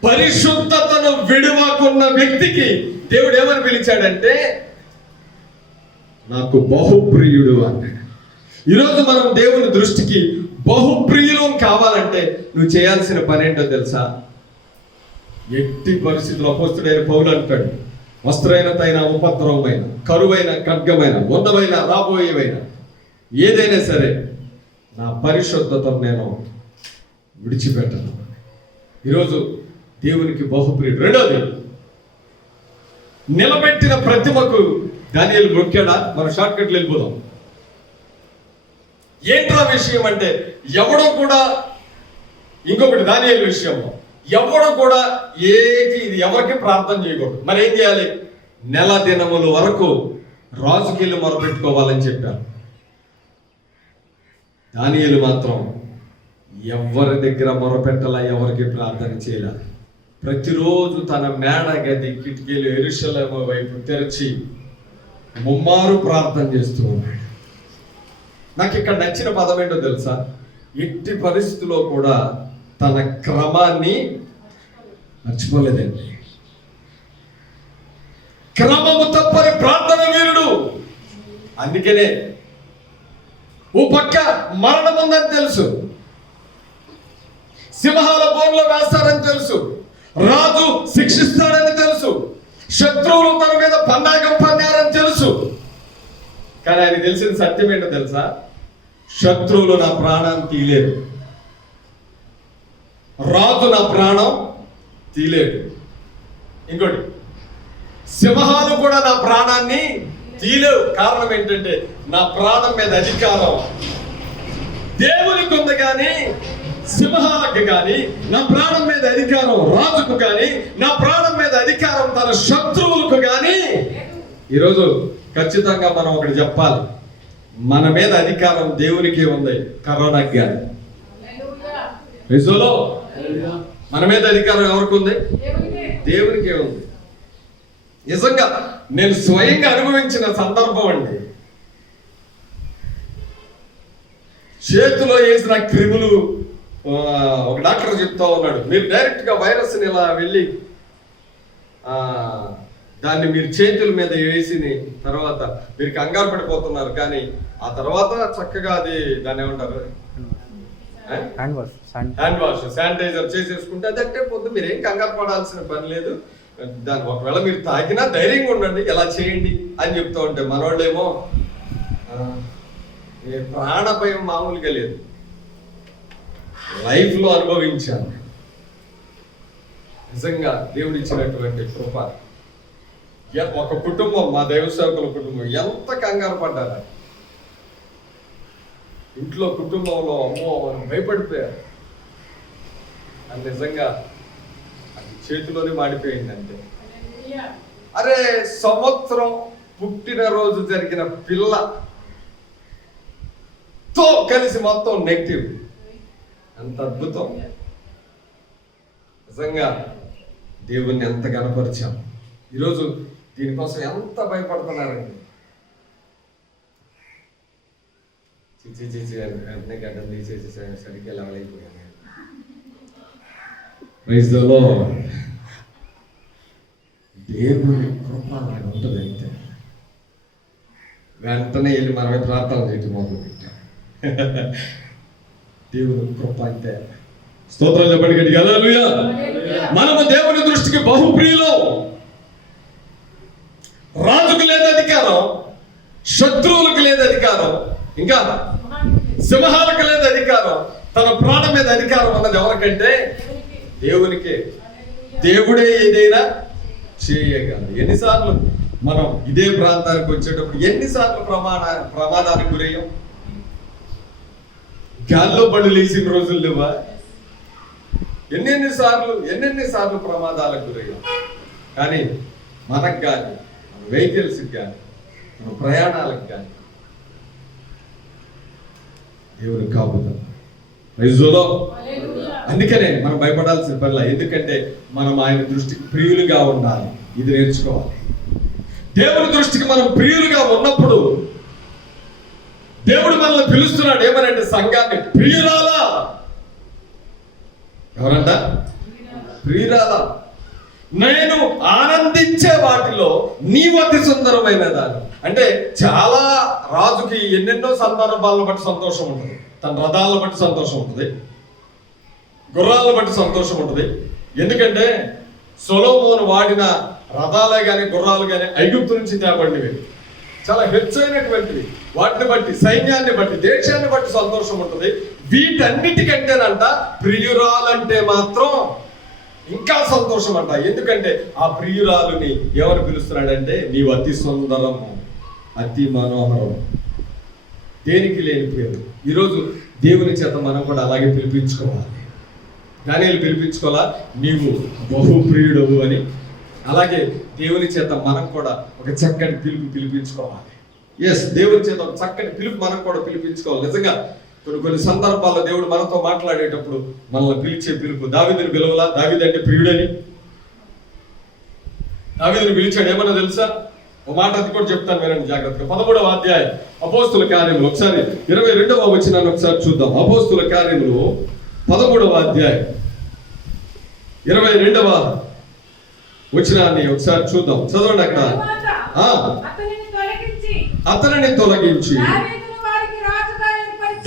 పరిశుద్ధతను విడువకున్న వ్యక్తికి దేవుడు ఏమని పిలిచాడంటే, నాకు బహుప్రియుడు అన్నాడు. ఈరోజు మనం దేవుని దృష్టికి బహుప్రియులం కావాలంటే నువ్వు చేయాల్సిన పని ఏంటో తెలుసా? ఎట్టి పరిస్థితుల్లో అపోస్తుడైన పౌలు అంటాడు, వస్త్రహీనతైన, ఉపద్రవమైన, కరువైన, ఖడ్గమైన, ఉన్నవైన, రాబోయేవైన ఏదైనా సరే నా పరిశుద్ధతను నేను విడిచిపెట్టను. ఈరోజు దేవునికి బహుప్రియుడు. రెండోది, నిలబెట్టిన ప్రతిమకు దానియేలు మొక్కాడా? మనం షార్ట్ కట్లు వెళ్ళిపోదాం. ఏంట్రా విషయం అంటే, ఎవడో కూడా, ఇంకొకటి దానియేలు విషయంలో ఎవడో కూడా ఎవరికి ప్రార్థన చేయకూడదు. మరి ఏం చేయాలి? నెల దినముల వరకు రాజుకెళ్ళి మొరపెట్టుకోవాలని చెప్పారు. దానియేలు మాత్రం ఎవరి దగ్గర మొరపెట్టాలా, ఎవరికి ప్రార్థన చేయాల. ప్రతిరోజు తన మేడ గది కిటికీలు యెరూషలేము వైపు తెరిచి ముమ్మారు ప్రార్థన చేస్తూ ఉన్నాడు. నాకు ఇక్కడ నచ్చిన పదం ఏంటో తెలుసా? ఎట్టి పరిస్థితుల్లో కూడా తన క్రమాన్ని మర్చిపోలేదండి. క్రమము తప్పని ప్రార్థన వీరుడు. అందుకనే ఓ పక్క మరణం ఉందని తెలుసు, సింహాల బోన్లో వేస్తారని తెలుసు, రాజు శిక్షిస్తాడని తెలుసు, శత్రువులు తన మీద పన్నాగం పన్నారని తెలుసు. కానీ ఆయన తెలిసిన సత్యం ఏంటో తెలుసా? శత్రువులు నా ప్రాణాన్ని తీయలేరు, రాజు నా ప్రాణం తీయలేడు. ఇంకోటి, సింహాలు కూడా నా ప్రాణాన్ని తీయలేవు. కారణం ఏంటంటే నా ప్రాణం మీద అధికారం దేవునికి ఉంది, కానీ సింహాలకు కానీ నా ప్రాణం మీద అధికారం రాజుకు కానీ, నా ప్రాణం మీద అధికారం తన శత్రువులకు కానీ. ఈరోజు ఖచ్చితంగా మనం ఒకటి చెప్పాలి, మన మీద అధికారం దేవునికే ఉంది, కరోనాకి కానీ. మన మీద అధికారం ఎవరికి ఉంది? దేవునికే ఉంది. నిజంగా నేను స్వయంగా అనుభవించిన సందర్భం అండి. చేతిలో వేసిన క్రిములు, ఒక డాక్టర్ చెప్తా ఉన్నాడు, మీరు డైరెక్ట్ గా వైరస్ ని ఇలా వెళ్ళి దాన్ని మీరు చేతుల మీద వేసి తర్వాత మీరు కంగారు పడిపోతున్నారు, కానీ ఆ తర్వాత చక్కగా అది దాన్ని ఏమంటారు, హ్యాండ్ వాష్ శానిటైజర్ చేసేసుకుంటే అది అట్టే పోతుంది. మీరు ఏం కంగారు పడాల్సిన పని లేదు. దాన్ని ఒకవేళ మీరు తాకినా ధైర్యంగా ఉండండి, ఎలా చేయండి అని చెప్తూ ఉంటే మనోళ్ళేమో ప్రాణ భయం మామూలుగా లేదు. లైఫ్లో అనుభవించాను నిజంగా దేవుడు ఇచ్చినటువంటి కృప. ఒక కుటుంబం, మా దైవ సేవకుల కుటుంబం ఎంత కంగారు పడ్డారు. ఇంట్లో కుటుంబంలో అమ్మో భయపడిపోయారు. అది నిజంగా అది చేతిలోనే మాడిపోయింది అంతే. అరే, సంవత్సరం పుట్టినరోజు జరిగిన పిల్లతో కలిసి మొత్తం నెగిటివ్. అంత అద్భుతం. నిజంగా దేవుణ్ణి ఎంత గణపరిచాం. ఈరోజు దీనికోసం ఎంత భయపడుతున్నారండి. వెంటనే గడ్డం తీసేసి సరిగ్గా లెవలైపోయాను. Praise the lord. దేవుని కృప అలాగ ఉంటుంది. అయితే వెంటనే వెళ్ళి మనమే ప్రార్థన చేయటం మొదలు పెట్టాం. దేవుని కృప అంటే స్తోత్రాలు చెప్పండి గట్టిగా, హల్లెలూయా. మనము దేవుని దృష్టికి బహుప్రియులు. రాజుకు లేదు అధికారం, శత్రువులకు లేదు అధికారం, ఇంకా సింహాలకు లేదు అధికారం. తన ప్రాణం మీద అధికారం ఉన్నది ఎవరికంటే దేవునికే. దేవుడే ఏదైనా చేయగలడు. ఎన్నిసార్లు మనం ఇదే ప్రాంతానికి వచ్చేటప్పుడు ఎన్నిసార్లు ప్రమాదానికి గురయ్యాం? గాల్లో బళ్ళు లేచిన రోజులు లేవా? ఎన్నెన్ని సార్లు ప్రమాదాలకు గురయ్యాం. కానీ మనకు కానీ, మన వెహికల్స్కి కానీ, మన ప్రయాణాలకు కానీ దేవుని కాపుదల. రైజులో అందుకనే మనం భయపడాల్సిన పనిలా. ఎందుకంటే మనం ఆయన దృష్టికి ప్రియులుగా ఉండాలి. ఇది నేర్చుకోవాలి. దేవుని దృష్టికి మనం ప్రియులుగా ఉన్నప్పుడు దేవుడు మనల్ని పిలుస్తున్నాడు. ఏమనంటే సంఘాన్ని ప్రియురాలా. ఎవరంట? ప్రియురాలా. నేను ఆనందించే వాటిలో నీవు అతి సుందరమైన దాన్ని. అంటే చాలా రాజుకి ఎన్నెన్నో సందర్భాలను బట్టి సంతోషం ఉంటుంది. తన రథాలను బట్టి సంతోషం ఉంటుంది, గుర్రాలను బట్టి సంతోషం ఉంటుంది. ఎందుకంటే సొలొమోను వాడిన రథాలే కానీ గుర్రాలు కానీ ఐగుప్తు నుంచి తేబడినవి, చాలా హెచ్చైనటువంటివి. వాటిని బట్టి, సైన్యాన్ని బట్టి, దేశాన్ని బట్టి సంతోషం ఉంటుంది. వీటన్నిటికంటేనంట ప్రియురాలంటే మాత్రం ఇంకా సంతోషం అంట. ఎందుకంటే ఆ ప్రియురాలుని ఎవరు పిలుస్తున్నాడంటే నీవు అతి సుందరము, అతి మనోహరం, దేనికి లేని పేరు. ఈరోజు దేవుని చేత మనం కూడా అలాగే పిలిపించుకోవాలి. దానిని పిలిపించుకోవాలా, నీవు బహుప్రియుడవు అని. అలాగే దేవుని చేత మనం కూడా ఒక చక్కటి పిలిపించుకోవాలి. ఎస్, దేవుని చేత ఒక చక్కటి పిలుపు మనం కూడా పిలిపించుకోవాలి. నిజంగా కొన్ని సందర్భాల్లో దేవుడు మనతో మాట్లాడేటప్పుడు మనల్ని పిలిచే పిలుపు. దావీదుని పిలవలా? దావీదు అంటే ప్రియుడని. దావీదుని పిలిచాడు. ఏమన్నా తెలుసా? ఒక మాట అది కూడా చెప్తాను, వినండి జాగ్రత్తగా. 13వ అధ్యాయం అపోస్తుల కార్యములు, ఒకసారి 22వ వచనాన్ని ఒకసారి చూద్దాం. అపోస్తుల కార్యములు 13వ అధ్యాయం 22వ వచనాన్ని ఒకసారి చూద్దాం. చదవండి అక్కడ. అతనిని తొలగించి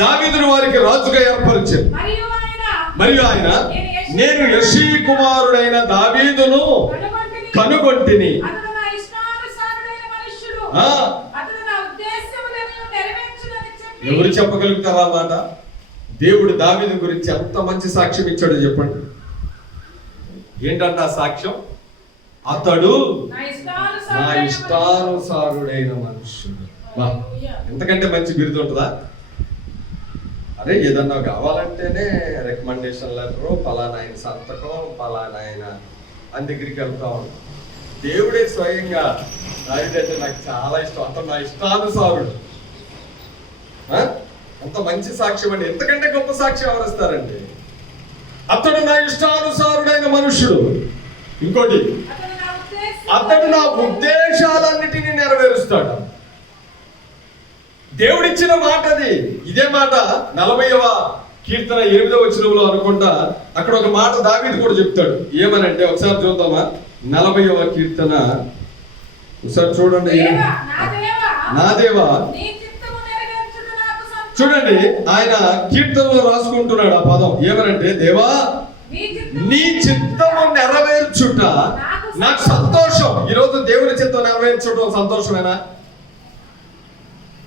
దావీదును వారికి రాజుగా ఏర్పరిచారు. మరియు ఆయన నేను యెషీ కుమారుడైన దావీదును కనుగొంటిని. ఎవరు చెప్పగలుగుతారా మాట? దేవుడు దావీదు గురించి ఎంత మంచి సాక్ష్యం ఇచ్చాడో చెప్పండి. ఏంటంట ఆ సాక్ష్యం? అతడు నా ఇష్టానుసారుడైన మనుష్యుడు. ఎంతకంటే మంచి బిరుదు ఉంటుందా? అరే ఏదన్నా కావాలంటేనే రికమెండేషన్ లెటరు, పలానా ఆయన సంతకం, పలానా ఆయన అని దగ్గరికి వెళ్తా ఉంటాం. దేవుడే స్వయంగా దావీదంటే నాకు చాలా ఇష్టం, అతను నా ఇష్టానుసారుడు. అంత మంచి సాక్ష్యం అండి. ఎంతకంటే గొప్ప సాక్ష్యం ఎవరిస్తారండి? అతడు నా ఇష్టానుసారుడైన మనుష్యుడు. ఇంకోటి, అతడు నా ఉద్దేశాలన్నిటినీ నెరవేరుస్తాడు. దేవుడిచ్చిన మాట అది. ఇదే మాట 40వ కీర్తన 8వ వచనంలో అనుకుంటా అక్కడ ఒక మాట దావీదు కూడా చెప్తాడు. ఏమనంటే ఒకసారి చూద్దామా? 40వ కీర్తన ఒకసారి చూడండి. నా దేవా, చూడండి ఆయన కీర్తనలో రాసుకుంటున్నాడు ఆ పదం. ఏమనంటే, దేవా నీ చిత్తము నెరవేర్చుట నాకు సంతోషం. ఈరోజు దేవుని చిత్తం నెరవేర్చడం సంతోషమేనా?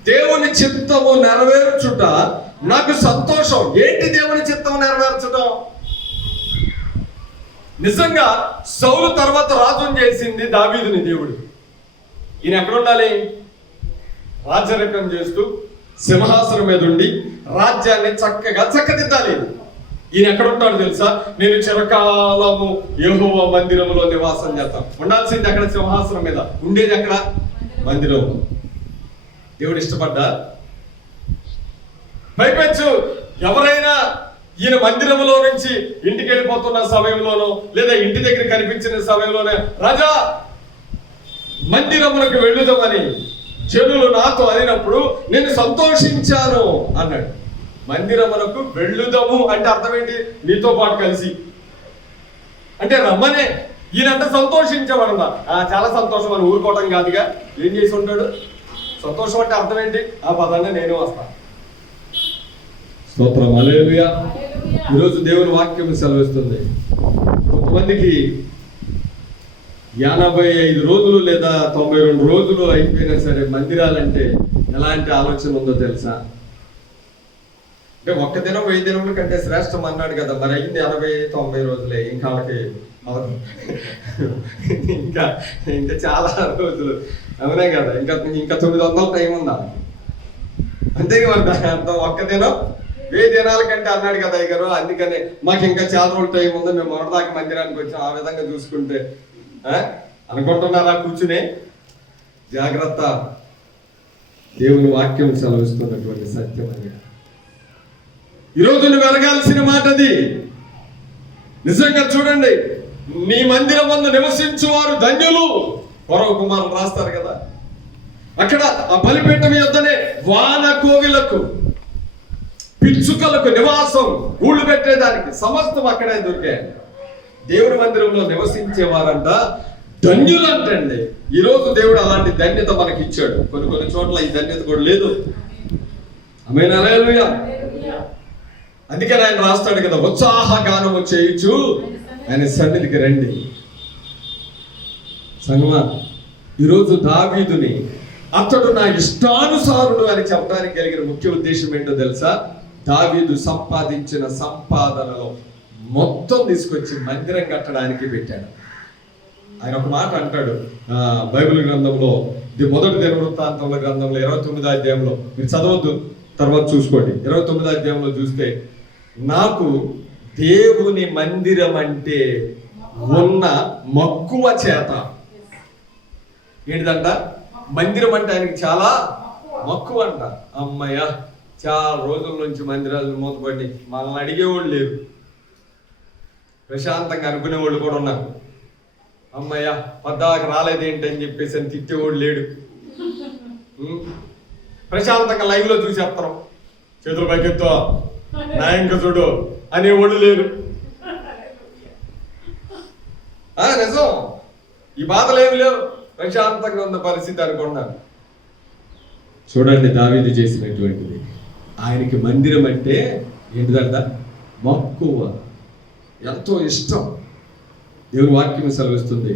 దేవుని చిత్తము నెరవేర్చుట నాకు సంతోషం. ఏంటి దేవుని చిత్తం నెరవేర్చడం? నిజంగా సౌలు తర్వాత రాజుని చేసింది దావీదుని దేవుడు. ఈయన ఎక్కడ ఉండాలి? రాజ్యరకం చేస్తూ సింహాసనం మీద ఉండి రాజ్యాన్ని చక్కగా చక్కదిద్దాలి. ఈయన ఎక్కడ ఉంటాడు తెలుసా? నేను చిరకాలము యెహోవా మందిరంలో నివాసం చేస్తాను. ఉండాల్సింది ఎక్కడ? సింహాసనం మీద. ఉండేది ఎక్కడ? మందిరంలో. దేవుడు ఇష్టపడ్డా? పైపెచ్చు ఎవరైనా ఈయన మందిరంలో నుంచి ఇంటికి వెళ్ళిపోతున్న సమయంలోనో లేదా ఇంటి దగ్గర కనిపించిన సమయంలోనే, రాజా మందిరములకు వెళ్ళుదామని జనులు నాతో అనినప్పుడు నేను సంతోషించాను అన్నాడు. మందిరములకు వెళ్ళుదాము అంటే అర్థం ఏంటి? నీతో పాటు కలిసి అంటే రమ్మనే. ఈయనంత సంతోషించేవాడన్నా చాలా సంతోషం అని ఊరుకోవడం కాదుగా. ఏం చేసి ఉంటాడు? సంతోషం అంటే అర్థం ఏంటి? ఆ పదాన్ని నేను వస్తాను. స్తోత్రం, హల్లెలూయా. ఈరోజు దేవుని వాక్యం సెలవిస్తుంది, కొంతమందికి 85 రోజులు లేదా 92 రోజులు అయిపోయినా సరే మందిరాలంటే ఎలాంటి ఆలోచన ఉందో తెలుసా? అంటే ఒక్క దినం 1000 దినముల కంటే శ్రేష్టం అన్నాడు కదా, మరి అయింది 80-90 రోజులే. ఇంకా వాళ్ళకి ఇంకా ఇంకా చాలా రోజులు, అవునే కదా, ఇంకా 900 టైం ఉందా? అంతే కదా అర్థం. ఒక్క దినం 1000 దినాల కంటే అన్నాడు కదా అయ్యగారు, అందుకనే మాకు ఇంకా చాలా రోజులు టైం ఉంది, మేము మొన్నదాకా మందిరానికి వచ్చాం. ఆ విధంగా చూసుకుంటే అనుకుంటున్నారా? కూర్చునే జాగ్రత్త, దేవుని వాక్యం సెలవిస్తున్నటువంటి సత్యం అని. ఈరోజు నువ్వు వెలగాల్సిన మాట అది. నిజంగా చూడండి, నీ మందిరం ముందు నివసించు వారు ధన్యులు. కొరవ కుమారులు రాస్తారు కదా, అక్కడ ఆ బలిపీఠం యొద్దనే వాన కోవిలకు, పిచ్చుకలకు నివాసం, ఊళ్ళు పెట్టేదానికి సమస్తం అక్కడే దొరికాయి. దేవుని మందిరంలో నివసించేవారంట ధన్యులు అంటండి. ఈరోజు దేవుడు అలాంటి ధన్యత మనకి ఇచ్చాడు. కొన్ని చోట్ల ఈ ధన్యత కూడా లేదు. ఆమేన్, హల్లెలూయా. అందుకని ఆయన రాస్తాడు కదా, ఉత్సాహగానము చేయుచు ఆయన సన్నిధికి రండి. సంగమా, ఈరోజు దావీదుని అతడు నా ఇష్టానుసారుడు అని చెప్పడానికి కలిగిన ముఖ్య ఉద్దేశం ఏంటో తెలుసా? దావీదు సంపాదించిన సంపాదనలో మొత్తం తీసుకొచ్చి మందిరం కట్టడానికి పెట్టాడు. ఆయన ఒక మాట అంటాడు బైబిల్ గ్రంథంలో, మొదటి దినవృత్తాంతముల గ్రంథంలో 29వ అధ్యాయంలో, మీరు చదవద్దు, తర్వాత చూసుకోండి. 29వ అధ్యాయంలో చూస్తే, నాకు దేవుని మందిరం అంటే ఉన్న మక్కువ చేత, ఏంటిదంట? మందిరం అంటే ఆయనకి చాలా మక్కువ అంట. అమ్మయ్య, చాలా రోజుల నుంచి మందిరాలు మూతపడి మనల్ని అడిగేవాళ్ళు లేరు, ప్రశాంతంగా అనుకునేవాళ్ళు కూడా ఉన్నారు. అమ్మయ్య, పద్దాక రాలేదేంటి అని చెప్పేసి అని తిట్టేవాడు లేడు. ప్రశాంతంగా లైవ్ లో చూసేస్తాం, చేతులు పైకెత్తో నా ఇంకా చూడు అనేవాళ్ళు లేరు. నిజం, ఈ బాధలు ఏమి లేవు, ప్రశాంతంగా ఉన్న పరిస్థితి అనుకున్నాను. చూడండి దావీదు చేసినటువంటిది. ఆయనకి మందిరం అంటే ఏంటిదంట? మక్కువ, ఎంతో ఇష్టం. దేవుని వాక్యం సెలవిస్తుంది,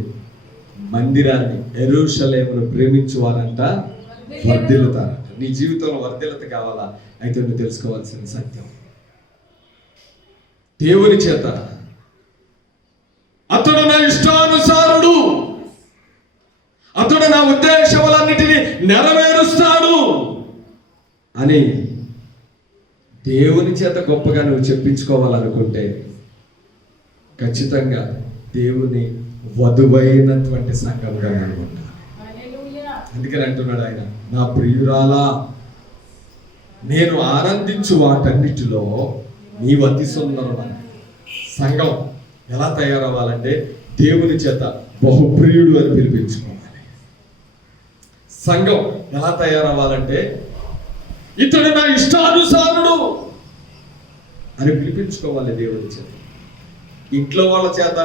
మందిరాన్ని, యెరూషలేమును ప్రేమించువారంట వర్ధిల్లుతారంట. నీ జీవితంలో వర్ధిల్లత కావాలా? అయితే నువ్వు తెలుసుకోవాల్సిన సత్యం, దేవుని చేత అతడు నా ఇష్టానుసారుడు, అతడు నా ఉద్దేశములన్నిటినీ నెరవేరుస్తాడు అని దేవుని చేత గొప్పగా నువ్వు చెప్పించుకోవాలనుకుంటే ఖచ్చితంగా దేవుని వధువైనటువంటి సంఘంగా అనుకుంటా. అందుకని అంటున్నాడు ఆయన, నా ప్రియురాలా, నేను ఆనందించు వాటన్నిటిలో నీవు అతి సుందరమని. సంఘం ఎలా తయారవ్వాలంటే దేవుని చేత బహుప్రియుడు అని పిలిపించుకోవాలి. సంఘం ఎలా తయారవ్వాలంటే ఇతడు నా ఇష్టానుసారుడు అని పిలిపించుకోవాలి దేవుని చేత. ఇంట్లో వాళ్ళ చేత,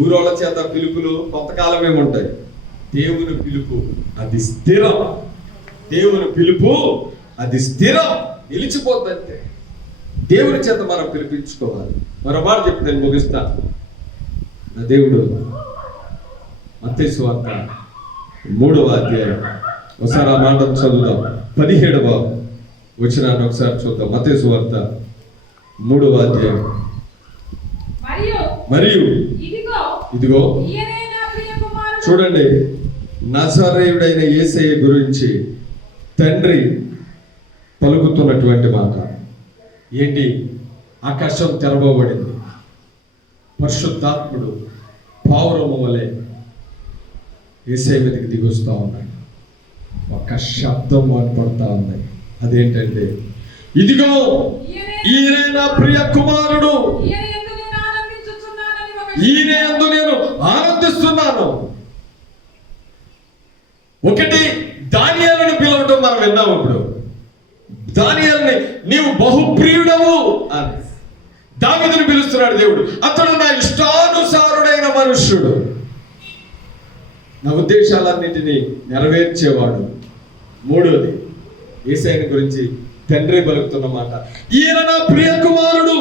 ఊరోళ్ళ చేత పిలుపులు కొంతకాలమే ఉంటాయి. దేవుని పిలుపు అది స్థిరం. దేవుని పిలుపు అది స్థిరం, నిలిచిపోద్దంటే. దేవుని చేత మనం పిలిపించుకోవాలి. మరో మాట చెప్పి నేను ముగిస్తా. నా దేవుడు మత్తయి సువార్త 3వ అధ్యాయం, ఒకసారి ఆ మాట చదువుదాం. 17వ వచనాన్ని ఒకసారి చూద్దాం. మత్తయి సువార్త 3వ అధ్యాయం. మరియు ఇదిగో చూడండి, నజరేయుడైన యేసయ్య గురించి తండ్రి పలుకుతున్నటువంటి మాట ఏంటి? ఆకాశం తెరవబడింది, పరిశుద్ధాత్ముడు పావురము వలె యేసయ్య మీదకి దిగొస్తా ఉన్నాడు. ఒక శబ్దం మాట్లాడుతూ ఉంది. అదేంటంటే, ఇదిగో ఈయన నా ప్రియ కుమారుడు, ఈయన యందు నేను ఆనందిస్తున్నాను. ఒకటి, దానియేలుని పిలవటం మనం విన్నాం. ఇప్పుడు దానియేలుని నీవు బహుప్రియుడవు అని దావీదుని పిలుస్తున్నాడు దేవుడు. అతడు నా ఇష్టానుసారుడైన మనుష్యుడు, నా ఉద్దేశాలన్నింటినీ నెరవేర్చేవాడు. మూడోది, యేసయ్యని గురించి తండ్రి పలుకుతున్న మాట, ఈయన నా ప్రియ కుమారుడు,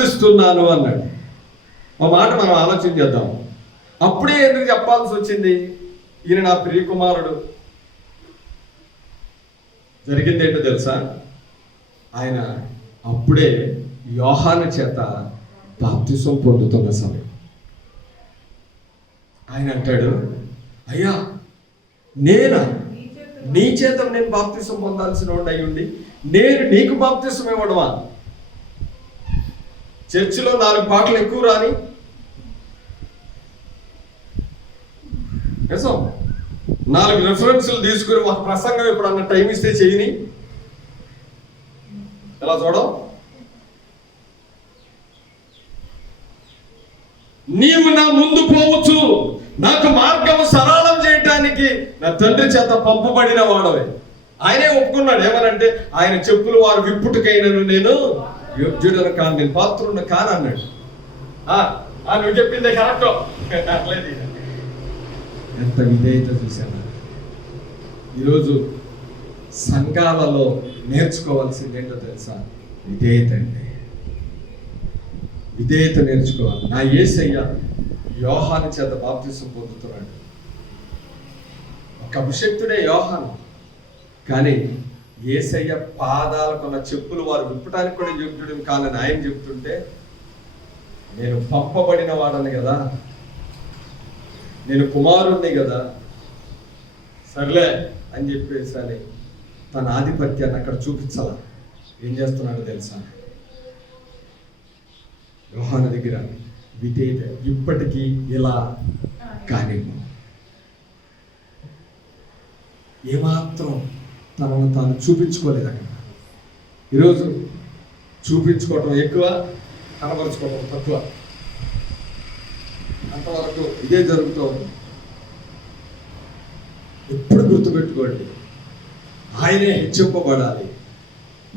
ఆనందిస్తున్నాను అన్నాడు. ఆ మాట మనం ఆలోచన చేద్దాం. అప్పుడే ఎందుకు చెప్పాల్సి వచ్చింది? ఈయన నా ప్రియకుమారుడు. జరిగింది ఏంటో తెలుసా? ఆయన అప్పుడే యోహాను చేత బాప్తిసం పొందుతున్న సమయం. ఆయన అంటాడు, అయ్యా నేనా, నీ చేత నేను బాప్తిసం పొందాల్సిన వాడు అయి ఉండి నేను నీకు బాప్తిసం ఇవ్వడమా? చర్చిలో 4 పాటలు ఎక్కువ రాని, 4 రెఫరెన్సులు తీసుకుని ఒక ప్రసంగం ఎప్పుడన్నా టైం ఇస్తే చేయని ఎలా చూడం? నీవు నా ముందు పోవచ్చు, నాకు మార్గము సరళం చేయటానికి నా తండ్రి చేత పంపబడిన వాడవే. ఆయనే ఒప్పుకున్నాడు. ఏమనంటే ఆయన చెప్పులు వారు విప్పుటకైనను నేను యోగ్యుడను కాను, నేను పాత్రుడు కాను అన్నాడు. నువ్వు చెప్పిందే కరెక్ట్. ఎంత విధేయత చూశాను. ఈరోజు సంఘాలలో నేర్చుకోవాల్సింది ఏంటో తెలుసా? విధేయత అండి. విధేయత నేర్చుకోవాలి. నా యేసయ్య యోహాను చేత బాప్తిసం పొందుతున్నాడు. ఒక అభిషక్తుడే యోహాను, కానీ యేసయ్య పాదాలకున్న చెప్పులు వారు విప్పటానికి కూడా యోగ్యుడు కాదని ఆయన చెప్తుంటే, నేను పంపబడిన వాడని కదా, నేను కుమారుణ్ణి కదా, సర్లే అని చెప్పేసి అని తన ఆధిపత్యాన్ని అక్కడ చూపించాల. ఏం చేస్తున్నాడో తెలుసా? యోహాను దగ్గర విధేయత ఇప్పటికీ ఇలా కానీ ఏమాత్రం తనను తాను చూపించుకోలేదు అక్కడ. ఈరోజు చూపించుకోవటం ఎక్కువ, కనబరుచుకోవటం తక్కువ. అంతవరకు ఇదే జరుగుతుంది. ఎప్పుడు గుర్తుపెట్టుకోండి, ఆయనే హెచ్చింపబడాలి,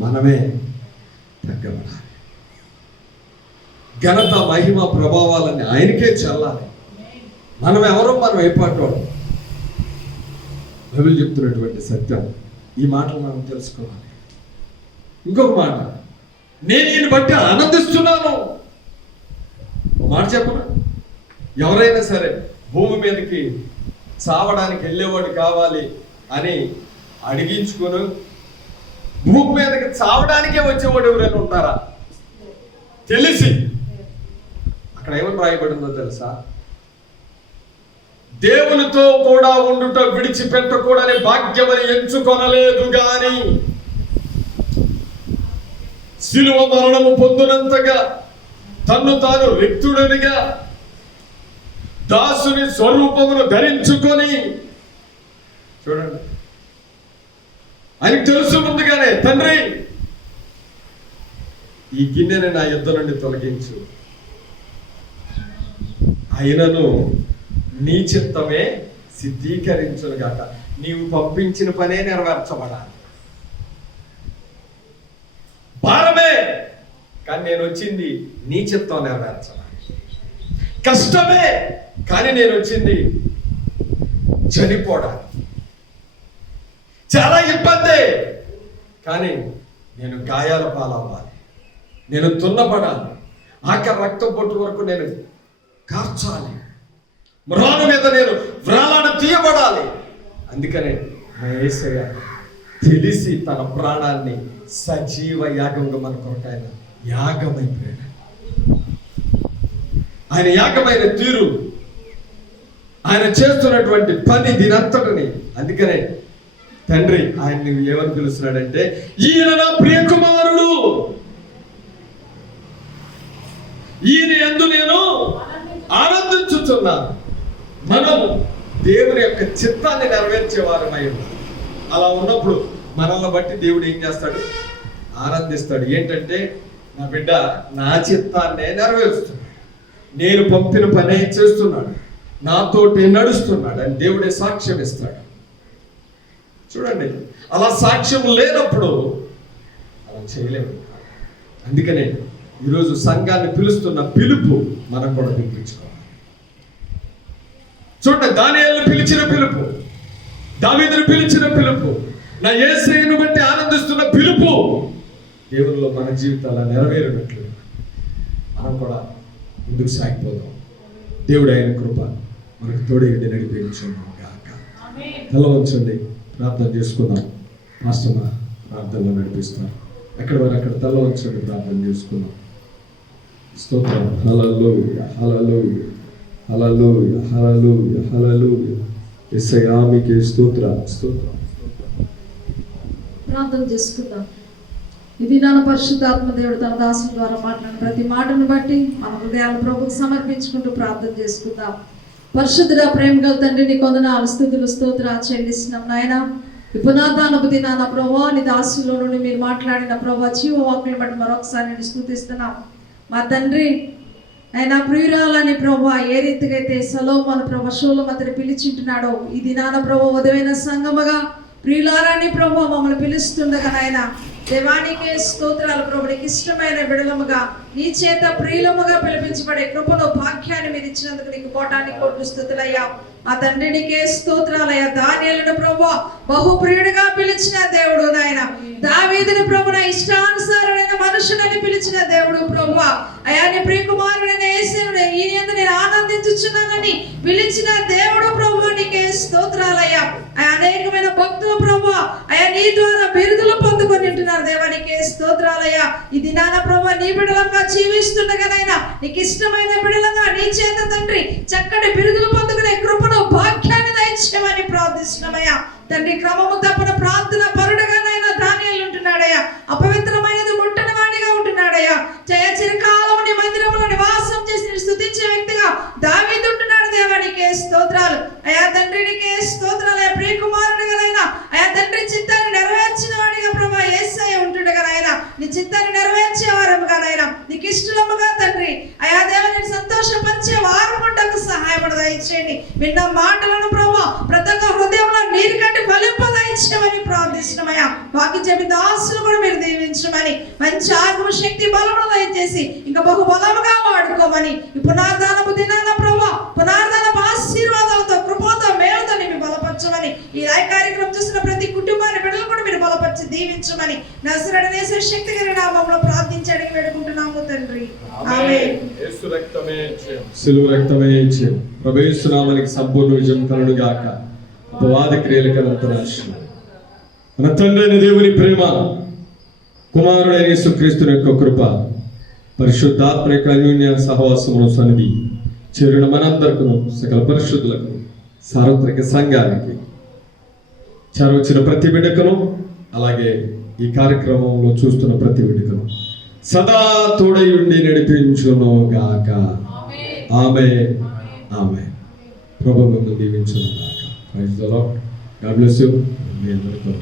మనమే తగ్గబడాలి. ఘనత, మహిమ, ప్రభావాలన్నీ ఆయనకే చెల్లాలి. మనం ఎవరో మనం ఏర్పాటు బైబిల్ చెప్తున్నటువంటి సత్యం. ఈ మాటలు మనం తెలుసుకోవాలి. ఇంకొక మాట, నేను ఈయన బట్టి ఆనందిస్తున్నాను. ఒక మాట చెప్పనా? ఎవరైనా సరే భూమి మీదకి చావడానికి వెళ్ళేవాడు కావాలి అని అడిగించుకుని భూమి మీదకి చావడానికే వచ్చేవాడు ఎవరైనా ఉంటారా? తెలిసి అక్కడ ఏమని రాయబడిందో తెలుసా? దేవునితో కూడా ఉండుట విడిచిపెట్టకూడని భాగ్యమని ఎంచుకొనలేదు గాని శిలువ మరణము పొందినంతగా తన్ను తాను రిక్తుడనిగా దాసుని స్వరూపమును ధరించుకొని, చూడండి, ఆయనకు తెలుసు ముందుగానే, తండ్రి ఈ గిన్నెని నా యుద్ధ నుండి తొలగించు, ఆయనను నీ చిత్తమే సిద్ధీకరించునుగాక. నీవు పంపించిన పనే నెరవేర్చబడాలి. భారమే, కానీ నేను వచ్చింది నీ చిత్తం నెరవేర్చాలి. కష్టమే, కానీ నేను వచ్చింది చనిపోవడానికి. చాలా ఇబ్బందే, కానీ నేను గాయాల పాలవ్వాలి, నేను తున్నపడాలి, ఆఖరి రక్తం పొట్టు వరకు నేను కార్చాలి, మ్రాను మీద నేను వ్రాలాడ తీయబడాలి. అందుకనే నా యేసయ్య తెలిసి తన ప్రాణాన్ని సజీవ యాగంగా మన కొరకు ఆయన యాగమైపోయాడు. ఆయన యాగమైన తీరు, ఆయన చేస్తున్నటువంటి పని దీనంతటిని, అందుకనే తండ్రి ఆయన్ని ఏమని పిలుస్తున్నాడంటే, ఈయన నా ప్రియకుమారుడు, ఈయన యందు నేను ఆనందించుచున్నాను. మనం దేవుని యొక్క చిత్తాన్ని నెరవేర్చేవారమై ఉన్నాం. అలా ఉన్నప్పుడు మనల్ని బట్టి దేవుడు ఏం చేస్తాడు? ఆనందిస్తాడు. ఏంటంటే, నా బిడ్డ నా చిత్తాన్నే నెరవేరుస్తున్నాడు, నేను పంపిన పనే చేస్తున్నాడు, నాతోటి నడుస్తున్నాడు అని దేవుడే సాక్ష్యం ఇస్తాడు. చూడండి, అలా సాక్ష్యం లేనప్పుడు మనం చేయలేము. అందుకనే ఈరోజు సంఘాన్ని పిలుస్తున్న పిలుపు మనం కూడా పిలిపించుకోవాలి. చూడండి, దానియేలును పిలిచిన పిలుపు, దావీదును పిలిచిన పిలుపు, నా యేసయ్యను బట్టి ఆనందిస్తున్న పిలుపు దేవునిలో మన జీవితాల నెరవేరినట్లు మనం కూడా ముందుకు సాగిపోదాం. దేవుడు ఆయన కృప మనకు తోడేయండి, నడిపించున్నాం గాక. తల వంచండి, ప్రార్థన చేసుకుందాం. మాస్టర్ ప్రార్థనలో నడిపిస్తాం. ఎక్కడ వారు అక్కడ తల వంచండి, ప్రార్థన చేసుకుందాం. స్తోత్రం. హల్లెలూయా, హల్లెలూయా, హల్లెలూయా, హల్లెలూయా, హల్లెలూయా. యేసయ్యా మీకే స్తోత్రం, స్తోత్రం. ప్రార్థన చేసుకుందాం. ఇది నా పరిశుద్ధాత్మ దేవుడు తన దాసుల ద్వారా మాట్లాడిన ప్రతి మాటను బట్టి మన హృదయాలు ప్రభుకు సమర్పించుకుంటూ ప్రార్థన చేసుకుందాం. పరిశుద్ధుడా, ప్రేమ గల తండ్రి, నీ కొందనాలు, స్తుతులు, స్తోత్రాలు చెల్లిస్తున్నాం నాయన. ఈ పునరుద్ధానపు దినాన ప్రభువా, నీ దాసుల్లో నుండి మీరు మాట్లాడిన ప్రభువా జీవవాక్యం బట్టి మరొకసారి నేను స్తుతిస్తున్నాం. మా తండ్రి ఆయన ప్రియురాలని ప్రభువా ఏ రీతిగా అయితే సొలొమోను ప్రభువా షూలమతిని పిలిచింటున్నాడో, ఈ దినాన ప్రభువా వధువైన సంగముగా ప్రియులారాన్ని ప్రభువా మమ్మల్ని పిలుస్తుండగా నాయన దేవానికే స్తోత్రాలు. ప్రభు నీకు ఇష్టమైన బిడలముగా నీ చేత ప్రియులముగా పిలిపించబడే కృపను భాగ్యాన్ని మీరు ఇచ్చినందుకు నీకు కోటానికి కోట్లు స్తుతులయ్యా. మా తండ్రి నీకే స్తోత్రాలయ్యా. దానియేలును ప్రభువా బహు ప్రియుడిగా పిలిచిన దేవుడు నాయన. దావీదుని ప్రభున ఇష్టానుసారుడైన మనుషులని పిలిచిన దేవుడు ప్రభువా. అయా నీ ప్రియకుమారుడైన యేసుని ఈ యందు నేను ఆనందించుచున్నానని పిలిచిన దేవుడు ప్రభువా నీకే స్తోత్రాలయ్యా. అనేకమైన భక్తులు ప్రభువా అయా నీ ద్వారా బిరుదులు పొందుకొని ఉంటున్నారు దేవానికే స్తోత్రాలయ్యా. ఈ దినాన ప్రభువా నీ బిడ్డలంగా జీవిస్తుండగానైనా నీకు ఇష్టమైన బిడ్డలంగా నీ చేత తండ్రి చక్కటి బిరుదులు పొందుకునే కృపను భాగ్యాన్ని దయచేయమని ప్రార్థిస్తున్నామయ్యా. తండ్రి క్రమము తప్పన ప్రార్థన పరుడుగానైనా దానియేలు ఉంటున్నాడయ్యా. అపవిత్రమైనది ముట్టని వాడిగా ఉంటున్నాడయ్యా. చిరకాలం నీ మందిరంలో నివాసం చేసి స్తుతించే వ్యక్తిగా దావీదు ఉంటున్నాడు దేవానికే స్తోత్రాలు. అయా తండ్రి నీకే స్తోత్రాలు. అయా ప్రియకుమారుడుగానైనా అయా తండ్రి చిత్తాన్ని నెరవేర్చిన వాడిగా ప్రభా యేసయ్య ఉంటుండగానైనా నీ చిత్తాన్ని నెరవేర్చే వారముగానైనా నీకు ఇష్టముగా తండ్రి అయా దేవని సంతోషపరిచే వారం ఉండకు సహాయపడ దయచేయండి. విన్న మాటలను ప్రభా ప్రతి ఒక్క హృదయంలో నీరు కట్టి ఫలింపదయచేయమని ప్రార్థిస్తున్నామయ్యా. వాకి చెప్పి దాసులు కూడా మీరు దీవించమని మంచి ఆత్మ శక్తి బలమును దయచేసి ఇంకా బహు బలముగా వాడుకోమని ఈ పునరుద్ధానపు దినాన ప్రభా పునరుద్ధానపు ఆశీర్వాదాలతో కృపతో మేలుతో నిన్ను బలపరచమని ఈ లైవ్ కార్యక్రమం చూసిన ప్రతి కుటుంబాన్ని బిడ్డలు కూడా మీరు బలపరిచి దీవించమని నజరేయుడైన యేసు శక్తి కలిగిన నామములో ప్రార్థించి అడిగి వేడుకుంటున్నాము తండ్రి. ఆమేన్. యేసు రక్తమే జయం, సిలువ రక్తమే జయం. ప్రభువు యేసు నామమునకు సంపూర్ణ విజయం కలుగును గాక. అపవాద క్రియలకు అంతరాశం. మన తండ్రి అయిన దేవుని ప్రేమ, కుమారుడైన యేసుక్రీస్తు యొక్క కృప, పరిశుద్ధాత్మ యొక్క అన్యోన్య సహవాసమును సన్నిధి చేరిన మనందరికీ, సకల పరిశుద్ధులకు, సార్వత్రిక సంఘానికి, చరవచ్చిన ప్రతి బిడ్డకును, అలాగే ఈ కార్యక్రమంలో చూస్తున్న ప్రతి బిడ్డకును సదా తోడై ఉండి నడిపించును గాక. ఆమేన్, ఆమేన్. ప్రభువు మిమ్మల్ని దీవించును గాక. Praise the Lord. God bless you. మీ అందరికీ